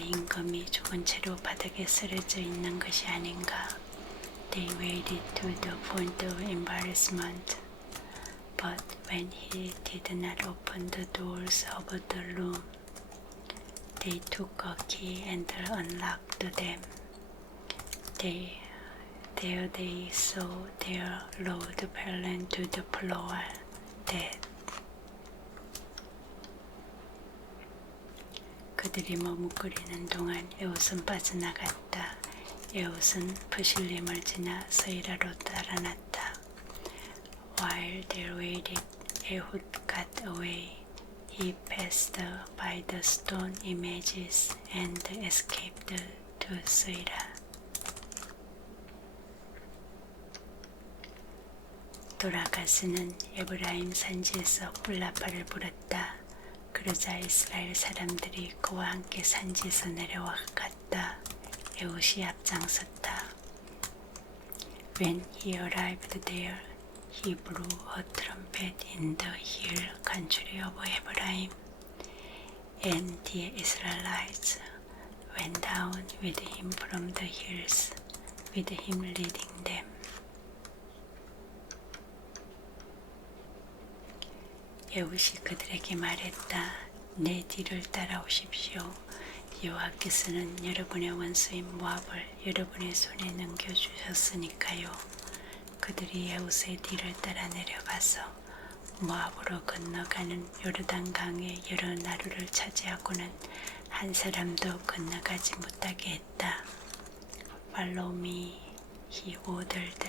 임금이 죽은 채로 바닥에 쓰러져 있는 것이 아닌가. They waited to the point of embarrassment, but when he did not open the doors of the room, they took a key and unlocked them. There they saw their lord fallen to the floor, dead. 그들이 머뭇거리는 동안 에훗은 빠져나갔다. 에훗은 부실림을 지나 서이라로 달아났다. While they waited, Ehud got away. He passed by the stone images and escaped to Seirah. 돌아가스는 에브라임 산지에서 뿔나팔을 불었다. 그러자 이스라엘 사람들이 그와 함께 산지에서 내려와 갔다. 에훗이 앞장섰다. When he arrived there, he blew a trumpet in the hill country of Ephraim, and the Israelites went down with him from the hills, with him leading them. 에훗이 그들에게 말했다. 내 뒤를 따라오십시오. 여호와께서는 여러분의 원수인 모압을 여러분의 손에 넘겨주셨으니까요. 그들이 에훗의 뒤를 따라 내려가서 모압으로 건너가는 요르단강의 여러 나루를 차지하고는 한 사람도 건너가지 못하게 했다. Follow me, he ordered,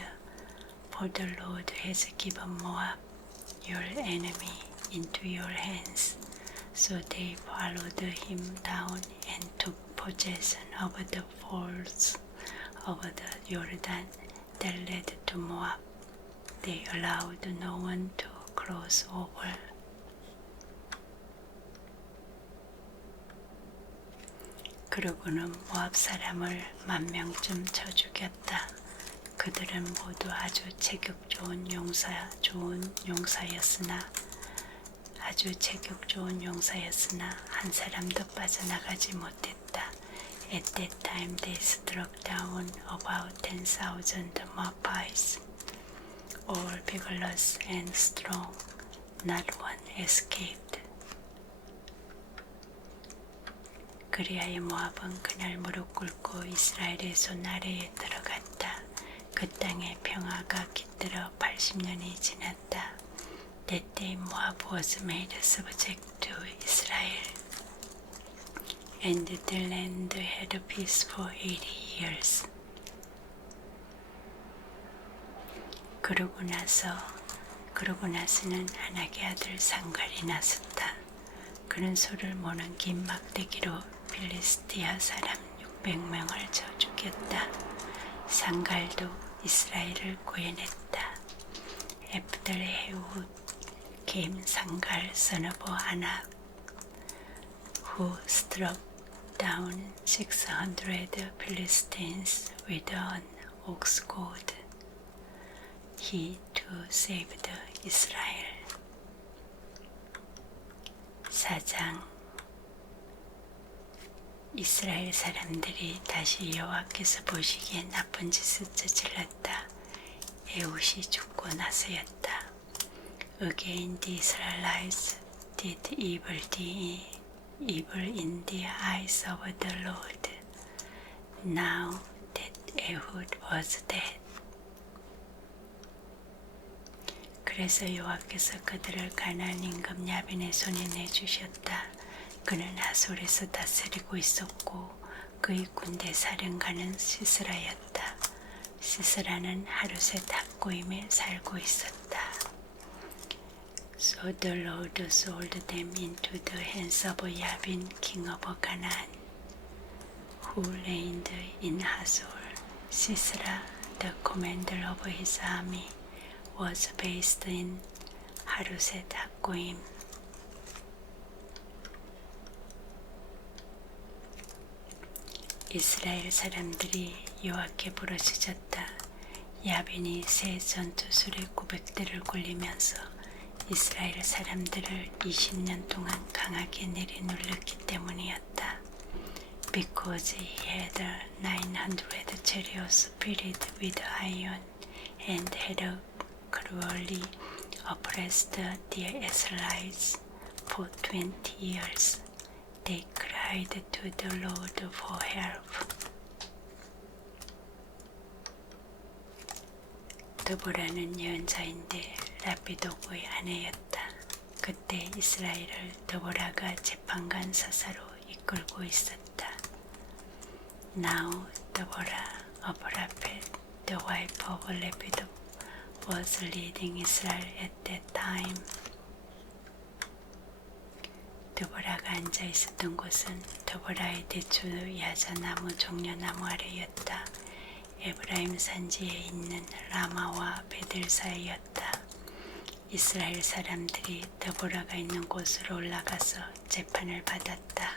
for the Lord has given Moab, your enemy, into your hands. So they followed him down and took possession of the fords of the Jordan that led to Moab. They allowed no one to cross over. 그러고는 모압 사람을 10,000쯤 쳐 죽였다. 그들은 모두 아주 체격 좋은 용사였으나 한 사람도 빠져나가지 못했다. At that time they struck down about 10,000 Moabites, all vigorous and strong. Not one escaped. 그리하여 모압은 그날 무릎 꿇고 이스라엘의 손 아래에 들어갔다. 그 땅의 평화가 깃들어 80년이 지났다. That day Moab was made subject to Israel, and the land had peace for 80 years. 그러고 나서는 아낙의 아들 상갈이 나섰다. 그는 소를 모는 긴 막대기로 필리스티아 사람 600명을 쳐 죽였다. 상갈도 이스라엘을 구해냈다. After Ehud came Sangal, son of Anak, who struck down 600 Philistines with an ox goad. He too saved Israel. 4장. 이스라엘 사람들이 다시 여호와께서 보시기에 나쁜 짓을 저질렀다. 에훗이 죽고 나서였다. Again the Israelites did evil in the eyes of the Lord, now that Ehud was dead. 그래서 여호와께서 그들을 가나안 임금 야빈의 손에 내주셨다. 그는 하솔에서 다스리고 있었고 그의 군대 사령관은 시스라였다. 시스라는 하루셋 학고임에 살고 있었다. So the Lord sold them into the hands of Yabin, king of Canaan, who reigned in Hazor. Sisera, the commander of his army, was based in Haruset Hakgoim. 이스라엘 사람들이 여호와께 부르짖었다. 야빈이 새 전투술에 900대를 굴리면서 이스라엘 사람들을 20년 동안 강하게 내리눌렀기 때문이었다. Because he had 900 chariots fitted with iron and had cruelly oppressed the Israelites for 20 years. They cried to the Lord for help. 드보라는 예언자인데 라피도고의 아내였다. 그때 이스라엘을 드보라가 재판관 사사로 이끌고 있었다. Now Deborah, a prophet, the wife of Lapido, was leading Israel at that time. 드보라가 앉아 있었던 곳은 드보라의 대추 야자나무 종려나무 아래였다. 에브라임 산지에 있는 라마와 베델 사이였다. 이스라엘 사람들이 드보라가 있는 곳으로 올라가서 재판을 받았다.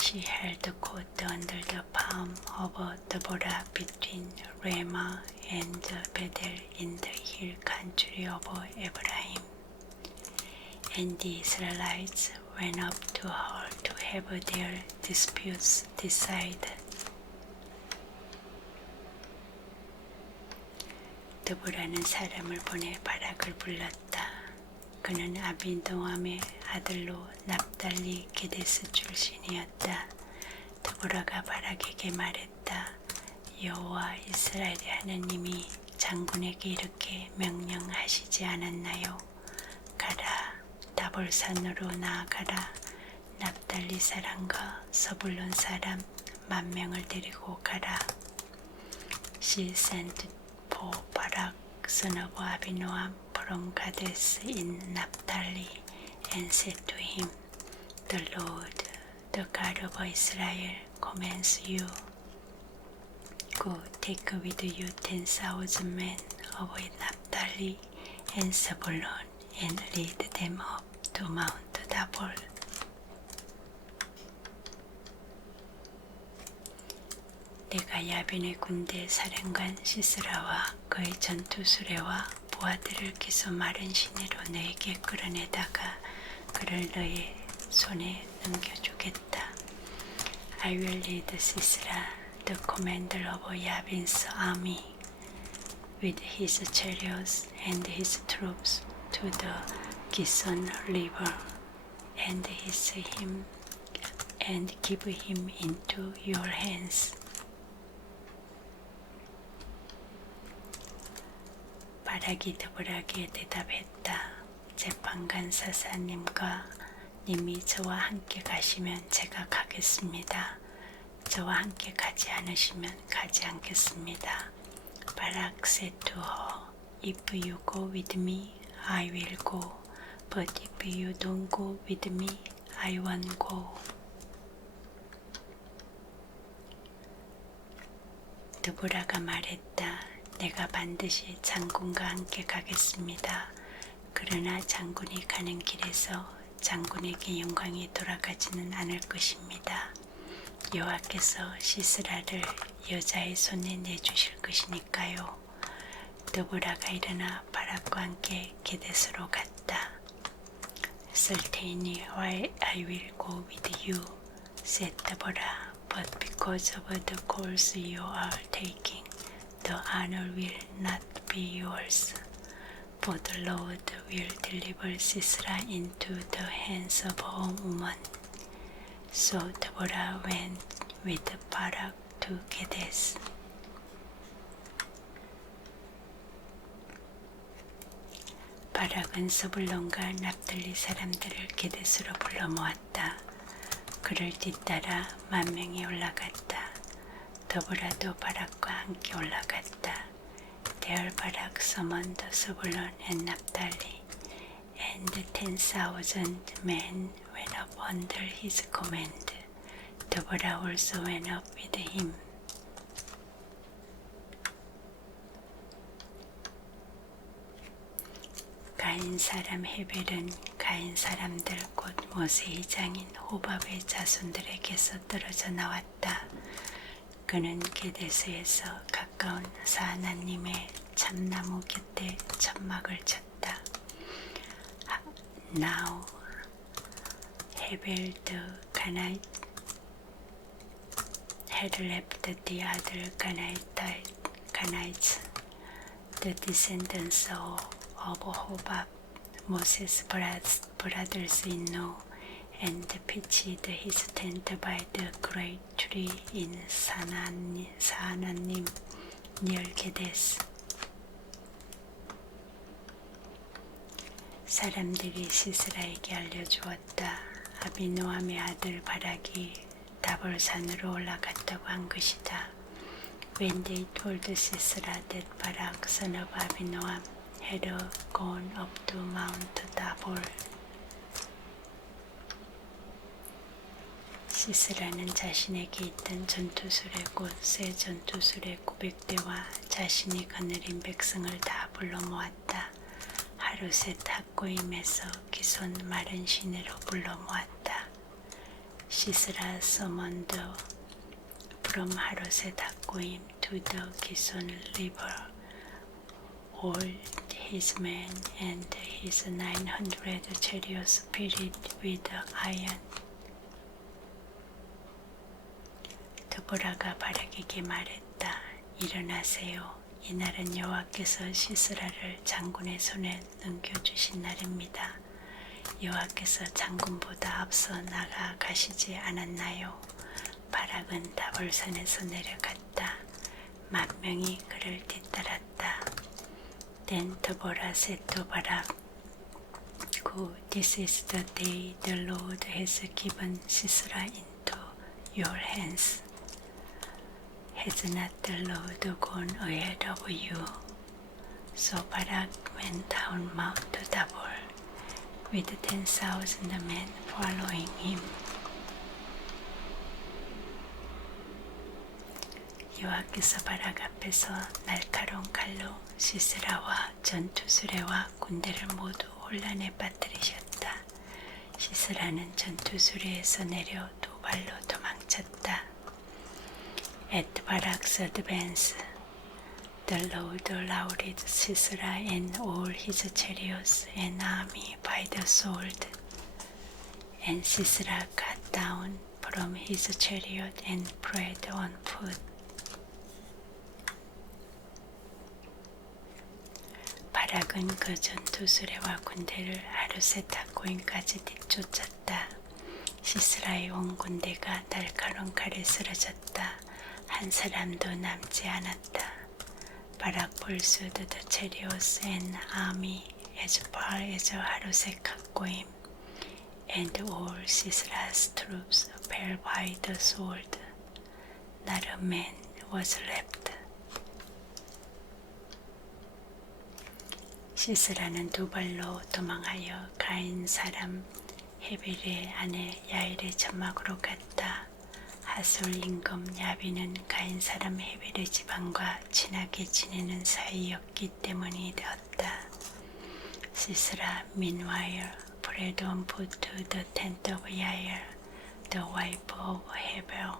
She held court under the palm of Deborah between Ramah and Bethel in the hill country of Ephraim. And the Israelites went up to her to have their disputes decided. 드보라는 사람을 보내 바락을 불렀다. 그는 아비노함의 아들로 납달리 게데스 출신이었다. 드보라가 바락에게 말했다. 여호와 이스라엘의 하나님이 장군에게 이렇게 명령하시지 않았나요? 가라, 다볼산으로 나아가라. 납달리 사람과 서불론 사람 10,000명을 데리고 가라. She sent for Barak, son of Abinoam, from Kadesh in Naphtali, and said to him, The Lord, the God of Israel, commands you, Go, take with you 10,000 men of Naphtali and Zebulun, and lead them up to Mount Tabor. 내가 야빈의 군대 사령관 시스라와 그의 전투 수레와 부하들을 기소 마른 시내로 너에게 끌어내다가 그를 너의 손에 넘겨주겠다. I will lead Sisera, the commander of Yabin's army, with his chariots and his troops to the Gison River, and give him into your hands. 바락이 드보라에게 대답했다. 재판관 사사님과 님이 저와 함께 가시면 제가 가겠습니다. 저와 함께 가지 않으시면 가지 않겠습니다. 바락 said to her, If you go with me, I will go. But if you don't go with me, I won't go. 드보라가 말했다. 내가 반드시 장군과 함께 가겠습니다. 그러나 장군이 가는 길에서 장군에게 영광이 돌아가지는 않을 것입니다. 여호와께서 시스라를 여자의 손에 내주실 것이니까요. 드보라가 일어나 바락과 함께 게데스로 갔다. Certainly I will go with you, said Deborah, but because of the course you are taking, the honor will not be yours. For the Lord will deliver Sisera into the hands of a woman. So Deborah went with Barak to Kadesh. 바락은 스불론과 납달리 사람들을 게데스로 불러 모았다. 그를 뒤따라 10,000명이 올라갔다. 드보라도 바락과 함께 올라갔다. There Barak summoned Zebulun and Naphtali, and 10,000 men went up under his command. Deborah also went up with him. 가인 사람 헤벨은 가인 사람들 곧 모세의 장인 호밥의 자손들에게서 떨어져 나왔다. 그는 게데스에서 가까운 사하나님의 참나무 곁에 천막을 쳤다. Now Hebel the Kenite had left the other Kenites, the descendants of Hobab, Moses' brothers-in-law, and pitched his tent by the great tree in Saananim near Kadesh. 사람들이 시스라에게 알려주었다. 아비노함의 아들 바락이 다볼산으로 올라갔다고 한 것이다. When they told Sisera that Barak, son of Abinoam, had gone up to Mount Tabor. 시스라는 자신에게 있던 전투술의 곧 새 전투술의 900대와 자신이 거느린 백성을 다 불러 모았다. 하루셋 학고임에서 기손 마른 시내로 불러 모았다. 시스라 summoned from Haroset Hakkoim to the Gison river all his men and his 900 chariots fitted with iron. 드보라가 바락에게 말했다. 일어나세요. 이날은 여호와께서 시스라를 장군의 손에 넘겨주신 날입니다. 여호와께서 장군보다 앞서 나가 가시지 않았나요? 바락은 다볼산에서 내려갔다. 10,000명이 그를 뒤따랐다. Then Deborah said to Barak, Go, this is the day the Lord has given Sisera into your hands. Has not the Lord gone ahead of you? So Barak went down Mount Tabor, with 10,000 men following him. 여호와께서 바락 앞에서 날카로운 칼로 시스라와 전투수레와 군대를 모두 혼란에 빠뜨리셨다. 시스라는 전투수레에서 내려 2발로 도망쳤다. At Barak's advance, the Lord allowed Sisera and all his chariots and army by the sword. And Sisera got down from his chariot and fled on foot. 바락은 그 전투수레와 군대를 하루셋 학고임까지 뒤쫓았다. 시스라의 온 군대가 날카로운 칼에 쓰러졌다. 한 사람도 남지 않았다. Barak pursued the chariots and army as far as Haroset Hakkoim, and all Sisera's troops fell by the sword. Not a man was left. 시스라는 2발로 도망하여 가인 사람 헤벨의 아내 야엘의 천막으로 갔다. 하솔 임금 야빈은 가인 사람 헤벨의 집안과 친하게 지내는 사이였기 때문이 되었다. 시스라 meanwhile fled on foot to the tent of Yael, the wife of Hebel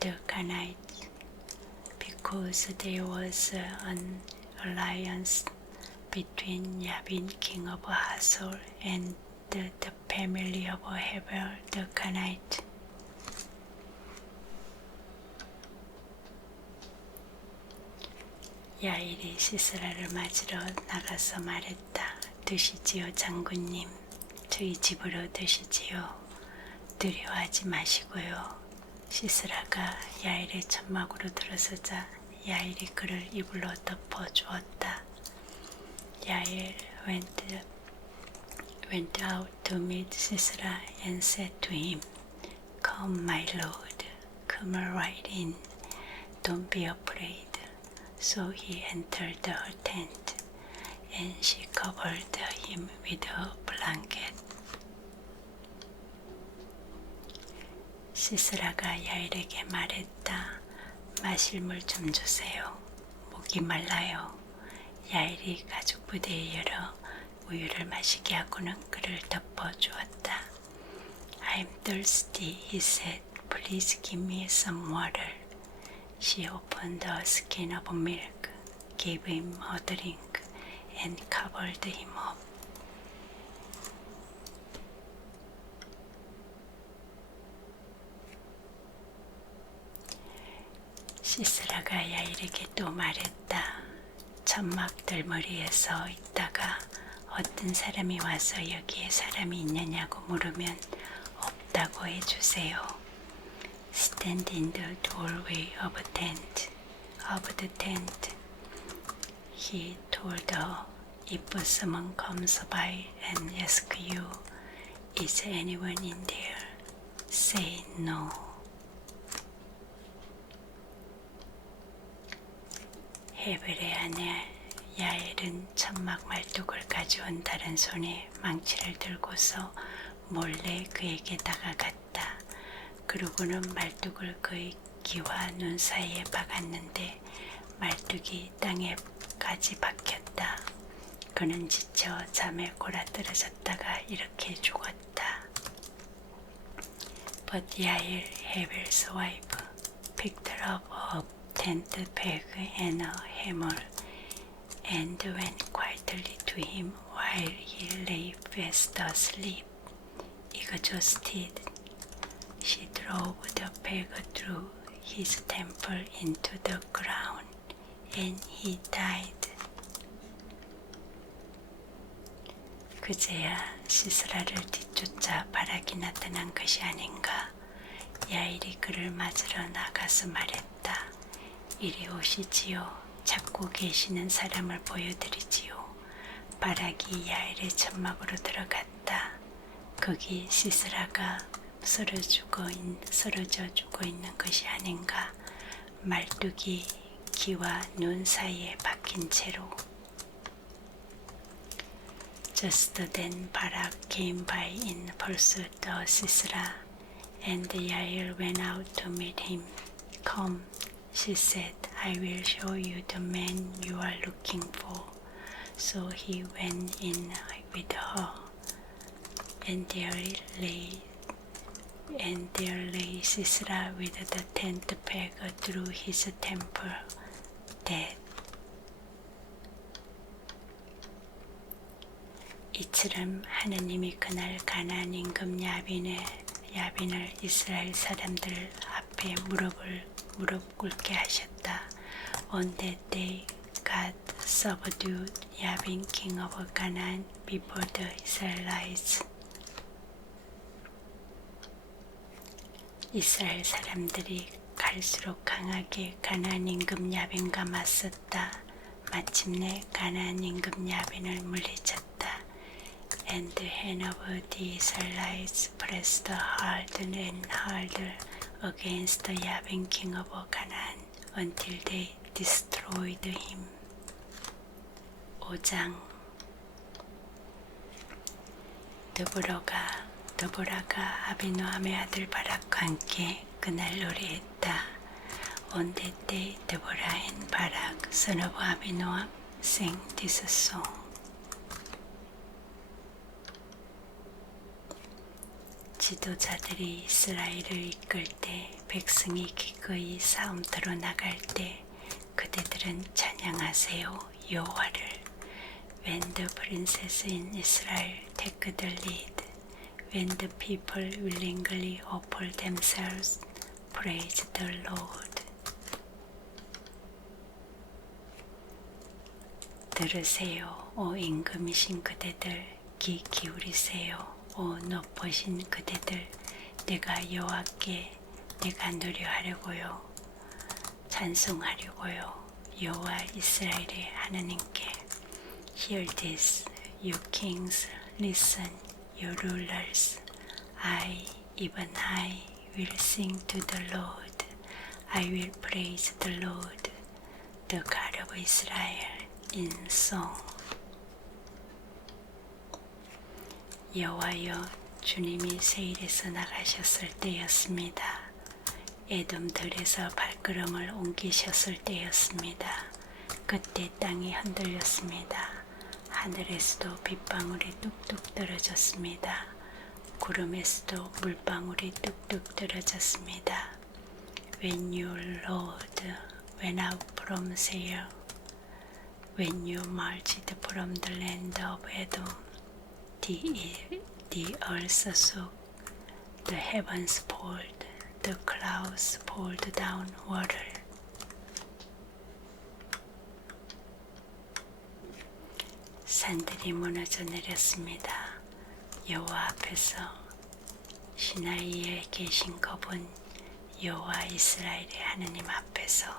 the Kenite, because there was an alliance between Yabin, king of Hazor, and the family of Hebel the Kenite. 야일이 시스라를 맞으러 나가서 말했다. 드시지요, 장군님. 저희 집으로 드시지요. 두려워하지 마시고요. 시스라가 야일의 천막으로 들어서자 야일이 그를 이불로 덮어 주었다. 야일 went out to meet Sisera and said to him, Come, my lord, come right in. Don't be afraid. So he entered her tent, and she covered him with a blanket. 시스라가 야일에게 말했다. 마실 물 좀 주세요. 목이 말라요. 야일이 가죽 부대에 열어 우유를 마시게 하고는 그를 덮어주었다. I'm thirsty, he said. Please give me some water. She opened a skin of milk, gave him a drink, and covered him up. 시스라가 야일에게 또 말했다. 천막 들머리에서 있다가 어떤 사람이 와서 여기에 사람이 있느냐고 물으면 없다고 해주세요. Stand in the doorway of the tent. He told her, if someone comes by and asks you, is anyone in there? Say no. 헤벨의 아내 야엘은 천막 말뚝을 가져온 다른 손에 망치를 들고서 몰래 그에게 다가갔다. 그러고는 말뚝을 그의 귀와 눈 사이에 박았는데 말뚝이 땅에까지 박혔다. 그는 지쳐 잠에 골아떨어졌다가 이렇게 죽었다. But Yael, Hebel's wife, picked up a tent peg and a hammer and went quietly to him while he lay fast asleep. Exhausted, she drove the peg through his temple into the ground, and he died. 그제야 시스라를 뒤쫓아 바락이 나타난 것이 아닌가. 야일이 그를 맞으러 나가서 말했다. 이리 오시지요. 찾고 계시는 사람을 보여드리지요. 바락이 야일의 천막으로 들어갔다. 거기 시스라가 쓰러져 죽어 있는 것이 아닌가. 말뚝이 귀와 눈 사이에 박힌 채로. Just then Barak came by in pursuit of Sisera, and Yael went out to meet him. Come, she said, I will show you the man you are looking for. So he went in with her, and there lay Sisera with the tent peg through his temple, dead. 이처럼 하느님이 그날 가나안 임금 야빈을 이스라엘 사람들 앞에 무릎 꿇게 하셨다. On that day, God subdued Yabin, king of Canaan, before the Israelites. 이스라엘 사람들이 갈수록 강하게 가나안 임금 야빈과 맞섰다. 마침내 가나안 임금 야빈을 물리쳤다. And the hand of the Israelites pressed harder and harder against the Yabin, king of Canaan, until they destroyed him. 5장. 더불어가 드보라가 아비노함의 아들 바락과 함께 그날 노래했다. On that day, Deborah and Barak, son of Abinoam, sang this song. 지도자들이 이스라엘을 이끌 때, 백성이 기꺼이 싸움터로 나갈 때, 그대들은 찬양하세요, 여호와를. When the princes in Israel take the lead, when the people willingly offer themselves, praise the Lord. 들으세요, 오 임금이신 그대들, 귀 기울이세요, 오 높으신 그대들. 내가 여호와께 내가 노래하려고요, 찬송하려고요, 여호와 이스라엘의 하나님께. Hear this, you kings, listen, you rulers. I, even I, will sing to the Lord. I will praise the Lord, the God of Israel, in song. 여호와여, 주님이 세일에서 나가셨을 때였습니다. 에돔들에서 발걸음을 옮기셨을 때였습니다. 그때 땅이 흔들렸습니다. 하늘에서도 빗방울이 뚝뚝 떨어졌습니다. 구름에서도 물방울이 뚝뚝 떨어졌습니다. When you Lord went out from Seir, when you marched from the land of Edom, the earth shook, the heavens poured, the clouds poured down water. 산들이 무너져 내렸습니다. 여호와 앞에서 시나이에 계신 그분 여호와 이스라엘의 하나님 앞에서.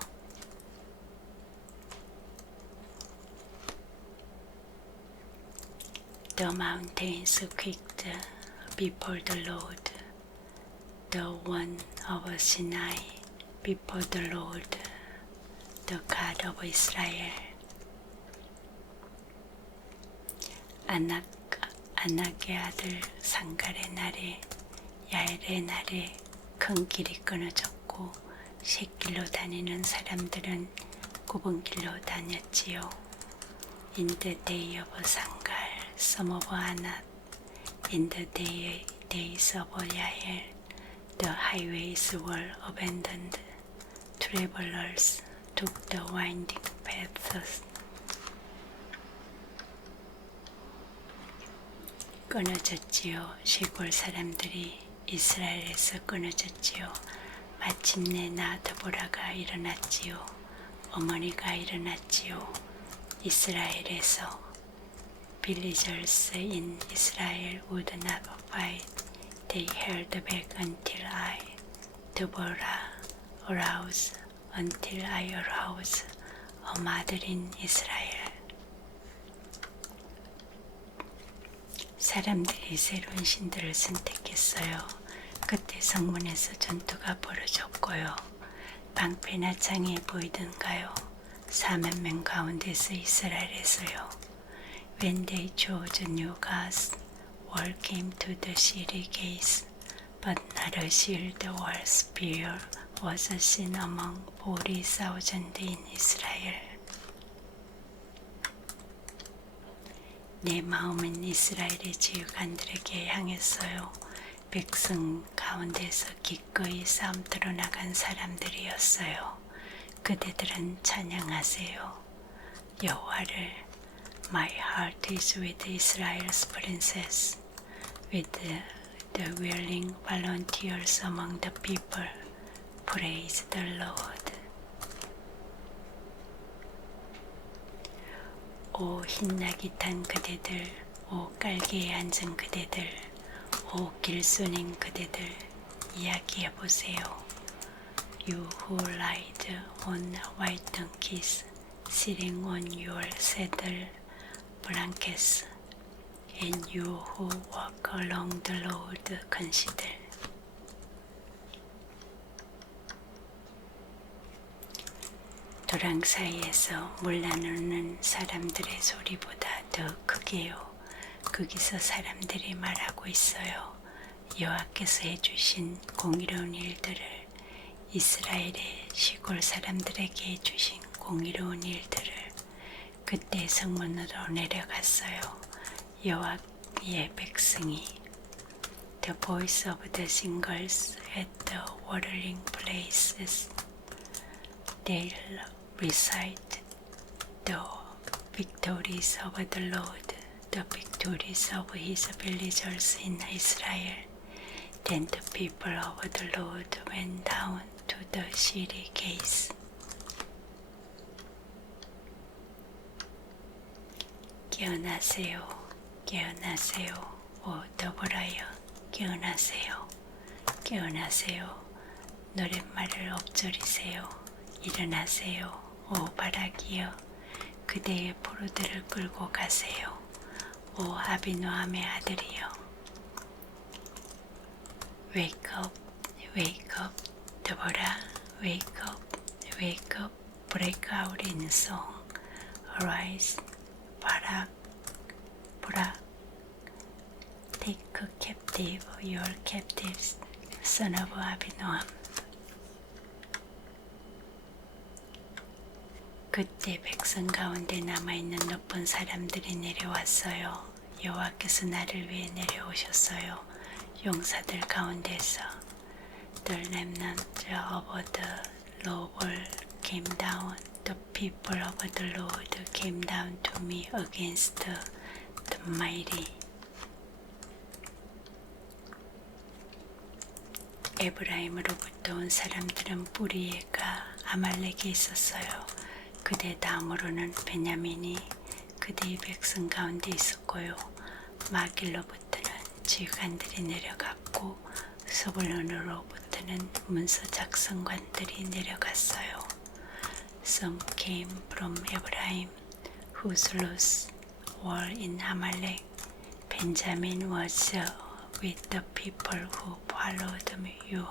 The mountains quaked before the Lord, the one of Sinai before the Lord, the God of Israel. 아낙의 아들 상갈의 날에, 야엘의 날에 큰 길이 끊어졌고 샛길로 다니는 사람들은 굽은 길로 다녔지요. In the day of Sangal, some of Anak, in the days of Yael, the highways were abandoned. Travelers took the winding paths. 끊어졌지요. 시골 사람들이 이스라엘에서 끊어졌지요. 마침내 나 드보라가 일어났지요. 어머니가 일어났지요. 이스라엘에서. Villagers in Israel would not fight. They held back until I, Deborah, arouse, until I arouse, a mother in Israel. 사람들이 새로운 신들을 선택했어요. 그때 성문에서 전투가 벌어졌고요. 방패나 창이 보이던가요? 4만 명 가운데서 이스라엘에서요. When they chose new gods, war came to the city gates, but not a shield or spear was seen among 40,000 in Israel. 내 마음은 이스라엘의 지휘관들에게 향했어요. 백성 가운데서 기꺼이 싸움터로 나간 사람들이었어요. 그대들은 찬양하세요, 여호와를. My heart is with Israel's princess, with the willing volunteers among the people. Praise the Lord. 오 힘나기 탄 그대들, 오 깔개에 앉은 그대들, 오 길손인 그대들, 이야기해보세요. You who ride on white donkeys, sitting on your saddle blankets, and you who walk along the road, consider. 도랑 사이에서 물 나누는 사람들의 소리보다 더 크게요. 거기서 사람들이 말하고 있어요. 여호와께서 해주신 공의로운 일들을, 이스라엘의 시골 사람들에게 해주신 공의로운 일들을 그때 성문으로 내려갔어요. 여호와의 백성이 The voice of the singers at the watering places. They recite the victories of the Lord, the victories of his villagers in Israel. Then the people of the Lord went down to the city gates. 깨어나세요, 깨어나세요, 오 더불어요. 깨어나세요, 깨어나세요. 노랫말을 엎조리세요. 일어나세요, 오 바라기여. 그대의 포로들을 끌고 가세요, 오 아비노함의 아들이여. Wake up, wake up, 더불어. Wake up, wake up, break out in song. Arise, 바락, 부락. Take captive your captives, son of Abinoam. 그때 백성 가운데 남아있는 높은 사람들이 내려왔어요. 여호와께서 나를 위해 내려오셨어요. 용사들 가운데서 The remnant of the Lord came down. The people of the Lord came down to me against the mighty. 에브라임으로부터 온 사람들은 뿌리에가 아말렉에 있었어요. 그대 다음으로는 베냐민이 그대의 백성 가운데 있었고요. 마길로부터는 지휘관들이 내려갔고 스불론으로부터는 문서 작성관들이 내려갔어요. Some came from Ephraim, whose roots were in Amalek. Benjamin was with the people who followed you.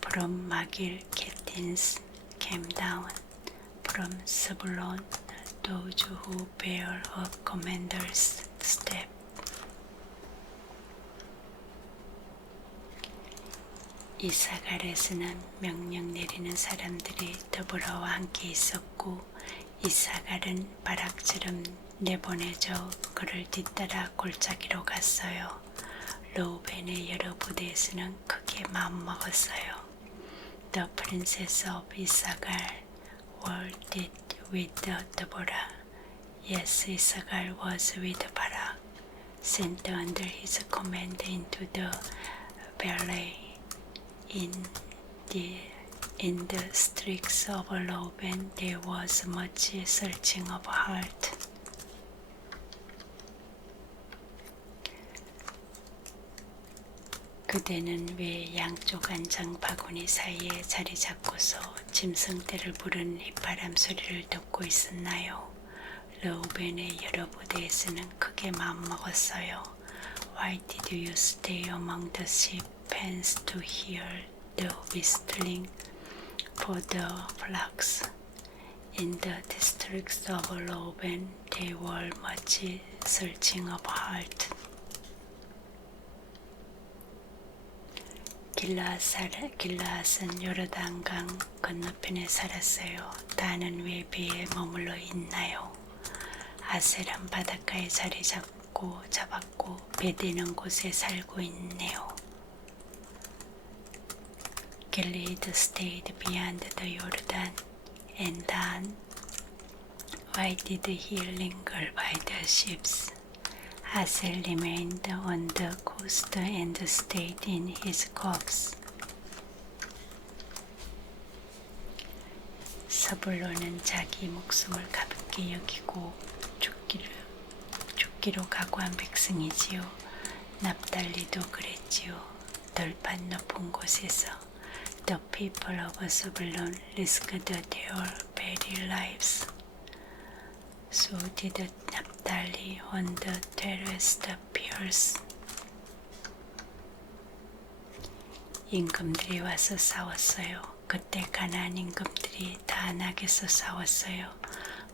From Magir, captains came down. From Zebulun, those who bear a commander's staff. 이사갈에서는 명령 내리는 사람들이 더불어와 함께 있었고, 이사갈은 바락처럼 내보내져 그를 뒤따라 골짜기로 갔어요. 르우벤의 여러 부대에서는 크게 마음먹었어요. The princess of Issachar were dead with the Deborah. Yes, Issachar was with Barak, sent under his command into the valley. In the streets of Reuben there was much searching of heart. 그대는 왜 양쪽 안장 바구니 사이에 자리 잡고서 짐승떼를 부르는 휘바람 소리를 듣고 있었나요? 르우벤의 여러 부대에서는 크게 마음먹었어요. Why did you stay among the sheep pens to hear the whistling for the flocks? In the districts of Reuben they were much searching of heart. 길라앗은 요르단강 건너편에 살았어요. 다는 왜 배에 머물러 있나요? 아셀은 바닷가에 자리 잡고 배되는 곳에 살고 있네요. Gilead stayed beyond the Jordan, and Dan, why did he linger by the ships? Asel remained on the coast and stayed in his coves. 서불론은 자기 목숨을 가볍게 여기고 죽기로 각오한 백성이지요. 납달리도 그랬지요. 덜판 높은 곳에서 The people of Zebulun risked their very lives. So did Naphtali on the terraced piers. 임금들이 와서 싸웠어요. 그때 가나안 임금들이 다 낙에서 싸웠어요.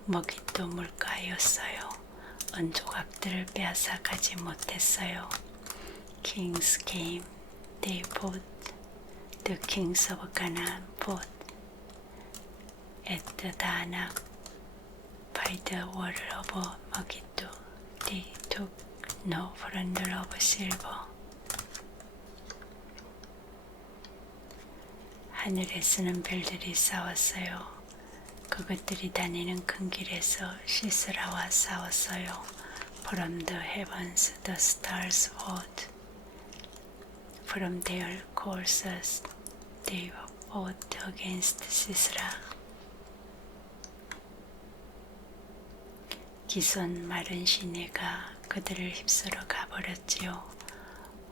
먹잇도 물가였어요. 은조각들을 빼앗아 가지 못했어요. kings came, they fought, the kings of Canaan fought at the Danab by the water of Megiddo. They took no plunder of silver. 하늘에 쓰는 별들이 싸웠어요. 그것들이 다니는 큰 길에서 시스라와 싸웠어요. From the heavens the stars fought. From their courses they fought against Sisera. 기손 마른 시내가 그들을 휩쓸어 가버렸지요.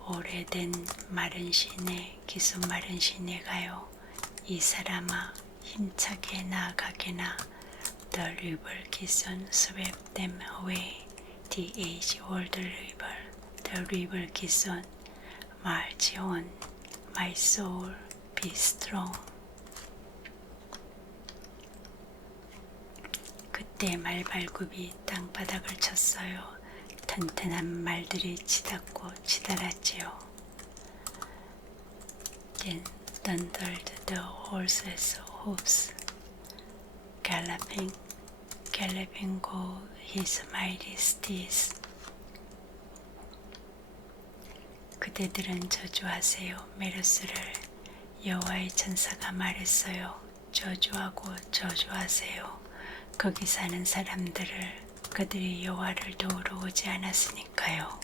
오래된 마른 시내, 기손 마른 시내가요. 이 사람아 힘차게 나아가게나. The river Gison swept them away. The age-old river, the river Gison, march on, my soul, be strong. 그때 말발굽이 땅바닥을 쳤어요. 튼튼한 말들이 치닫고 치달았지요. Then thundered the horses' hoofs, galloping, galloping go his mighty steeds. 그대들은 저주하세요. 메르스를 여호와의 천사가 말했어요. 저주하고 저주하세요. 거기 사는 사람들을 그들이 여호와를 도우러 오지 않았으니까요.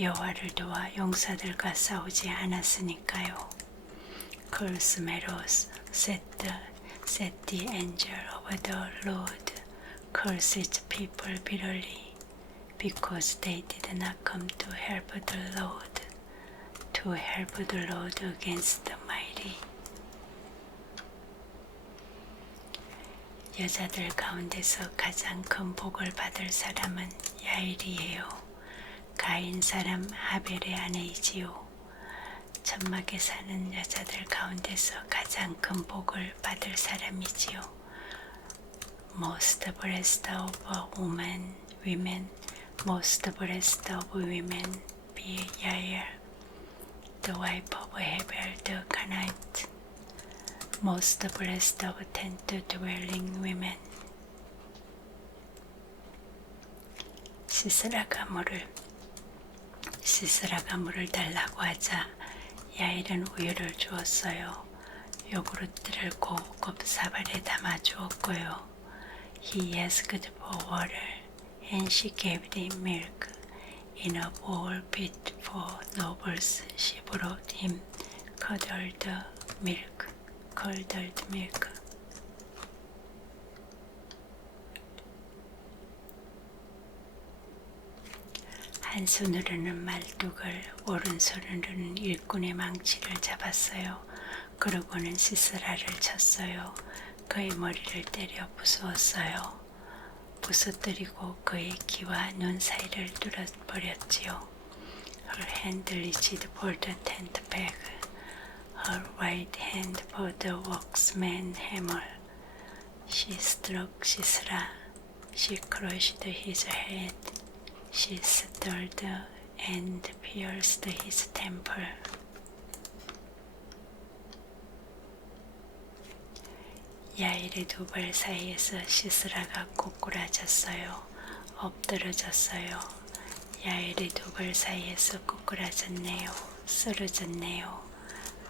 여호와를 도와 용사들과 싸우지 않았으니까요. Curse Meros, said the angel of the Lord, curse its people bitterly, because they did not come to help the Lord against the mighty. 여자들 가운데서 가장 큰 복을 받을 사람은 야일이에요. 가인 사람 하벨의 아내이지요. 천막에 사는 여자들 가운데서 가장 큰 복을 받을 사람이지요. Most blessed of women, most blessed of women be Yael, the wife of Hebel the Canaanite. Most blessed of tent-dwelling women. 시스라가 물을 달라고 하자 야일은 우유를 주었어요. 요구르트를 고급 사발에 담아 주었고요. He asked for water, and she gave him milk. In a bowl fit for nobles, she brought him curdled milk. 한 손으로는 말뚝을, 오른손으로는 일꾼의 망치를 잡았어요. 그러고는 시스라를 쳤어요. 그의 머리를 때려 부수었어요. 부서뜨리고 그의 귀와 눈 사이를 뚫어버렸지요. Her hand reached for the tent peg. Her right hand for the workman's hammer. She struck Sisera. She crushed his head. She stirred and pierced his temple. 야일의 두 발 사이에서 시스라가 꼬꾸라졌어요. 엎드러졌어요. 야일의 두 발 사이에서 꼬꾸라졌네요. 쓰러졌네요.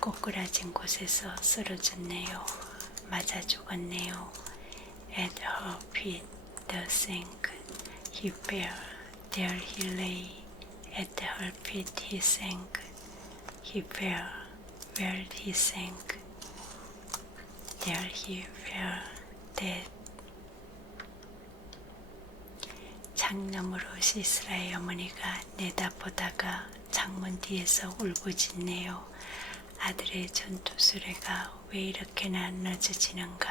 꼬꾸라진 곳에서 쓰러졌네요. 맞아 죽었네요. At her feet the sank. He fell. There he lay. At her feet he sank. He fell. Where he sank. There he fell dead. 창너머로 시스라의 어머니가 내다보다가 창문 뒤에서 울부짖네요. 아들의 전투 수레가 왜 이렇게나 늦어지는가?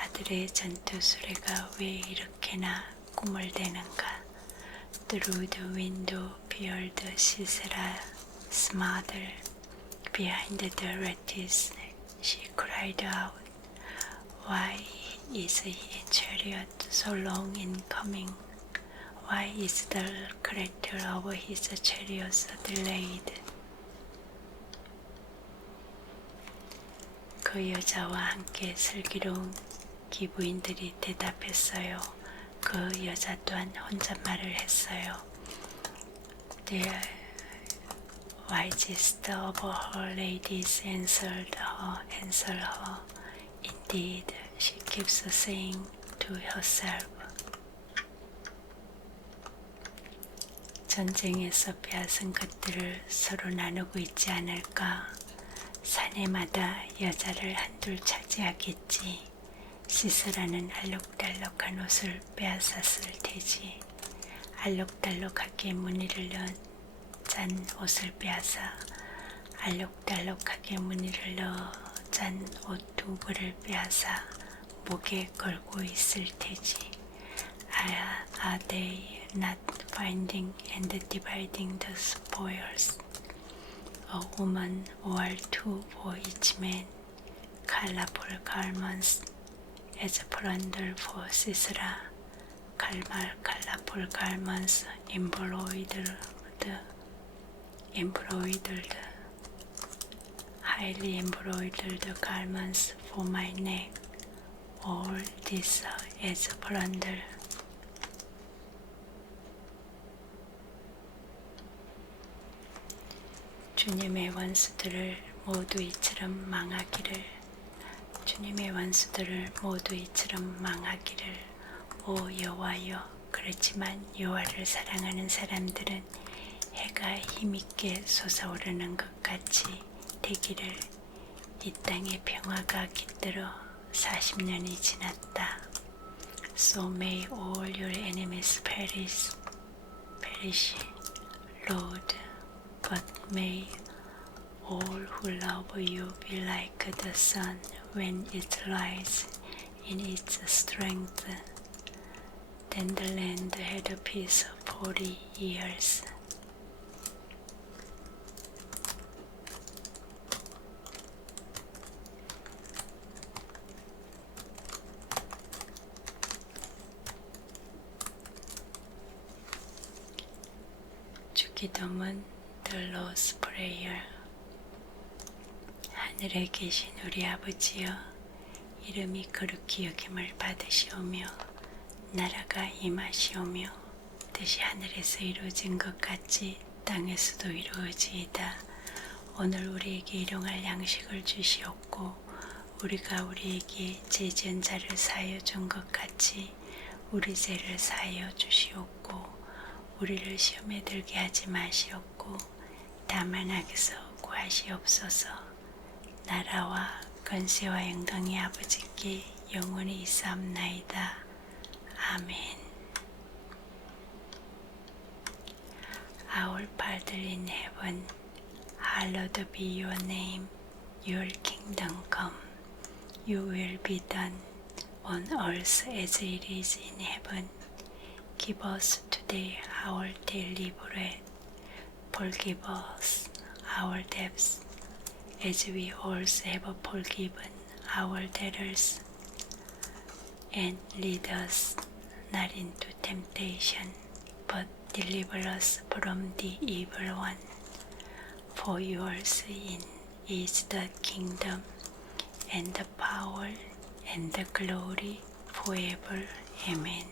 아들의 전투 수레가 왜 이렇게나 꿈을 대는가? Through the window peered Sisera's mother. Behind the lattice she cried out, Why is his chariot so long in coming? Why is the character of his chariot delayed? 그 여자와 함께 슬기로운 기부인들이 대답했어요. 그 여자 또한 혼잣말을 했어요. The wisest of her ladies answered her. Indeed, she keeps saying to herself. 전쟁에서 빼앗은 것들을 서로 나누고 있지 않을까? 사내마다 여자를 한둘 차지하겠지. 시스라는 알록달록한 옷을 빼앗았을 테지. 알록달록하게 무늬를 넣은 짠 옷을 빼앗아 알록달록하게 무늬를 넣어 짠 옷 두 벌을 빼앗아 목에 걸고 있을 테지. Are they not finding and dividing the spoils? A woman wore two for each man, colorful garments as plunder for Sisera. colorful garments embroidered, highly embroidered garments for my neck. All this as plunder. 주님의 원수들을 모두 이처럼 망하기를. 주님의 원수들을 모두 이처럼 망하기를. 오 여호와여, 그렇지만 여호와를 사랑하는 사람들은 해가 힘있게 솟아오르는 것 같이 되기를. 이 땅의 평화가 깃들어 40년이 지났다. So may all your enemies perish, Lord. But may all who love you be like the sun when it rises in its strength. Then the land had a peace of 40 years. 주기도문 The Lord's Prayer. 하늘에 계신 우리 아버지여, 이름이 거룩히 여김을 받으시오며 나라가 임하시오며 뜻이 하늘에서 이루어진 것 같이 땅에서도 이루어지이다. 오늘 우리에게 일용할 양식을 주시옵고 우리가 우리에게 죄지은 자를 사하여 준 것 같이 우리 죄를 사하여 주시옵고 우리를 시험에 들게 하지 마시옵고 다만 악에서 구하시옵소서. 나라와 권세와 영광이 아버지께 영원히 있사옵나이다. 아멘. Our Father in heaven, hallowed be your name. Your kingdom come. Your will be done on earth as it is in heaven. Give us today our daily bread. Forgive us our debts, as we also have forgiven our debtors. And lead us not into temptation, but deliver us from the evil one. For yours is the kingdom, and the power, and the glory forever. Amen.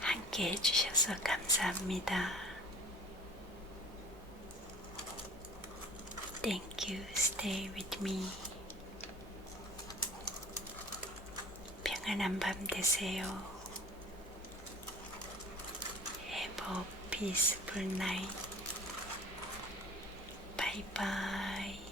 함께 해주셔서 감사합니다. Thank you. Stay with me. 평안한 밤 되세요. Have a peaceful night. Bye bye.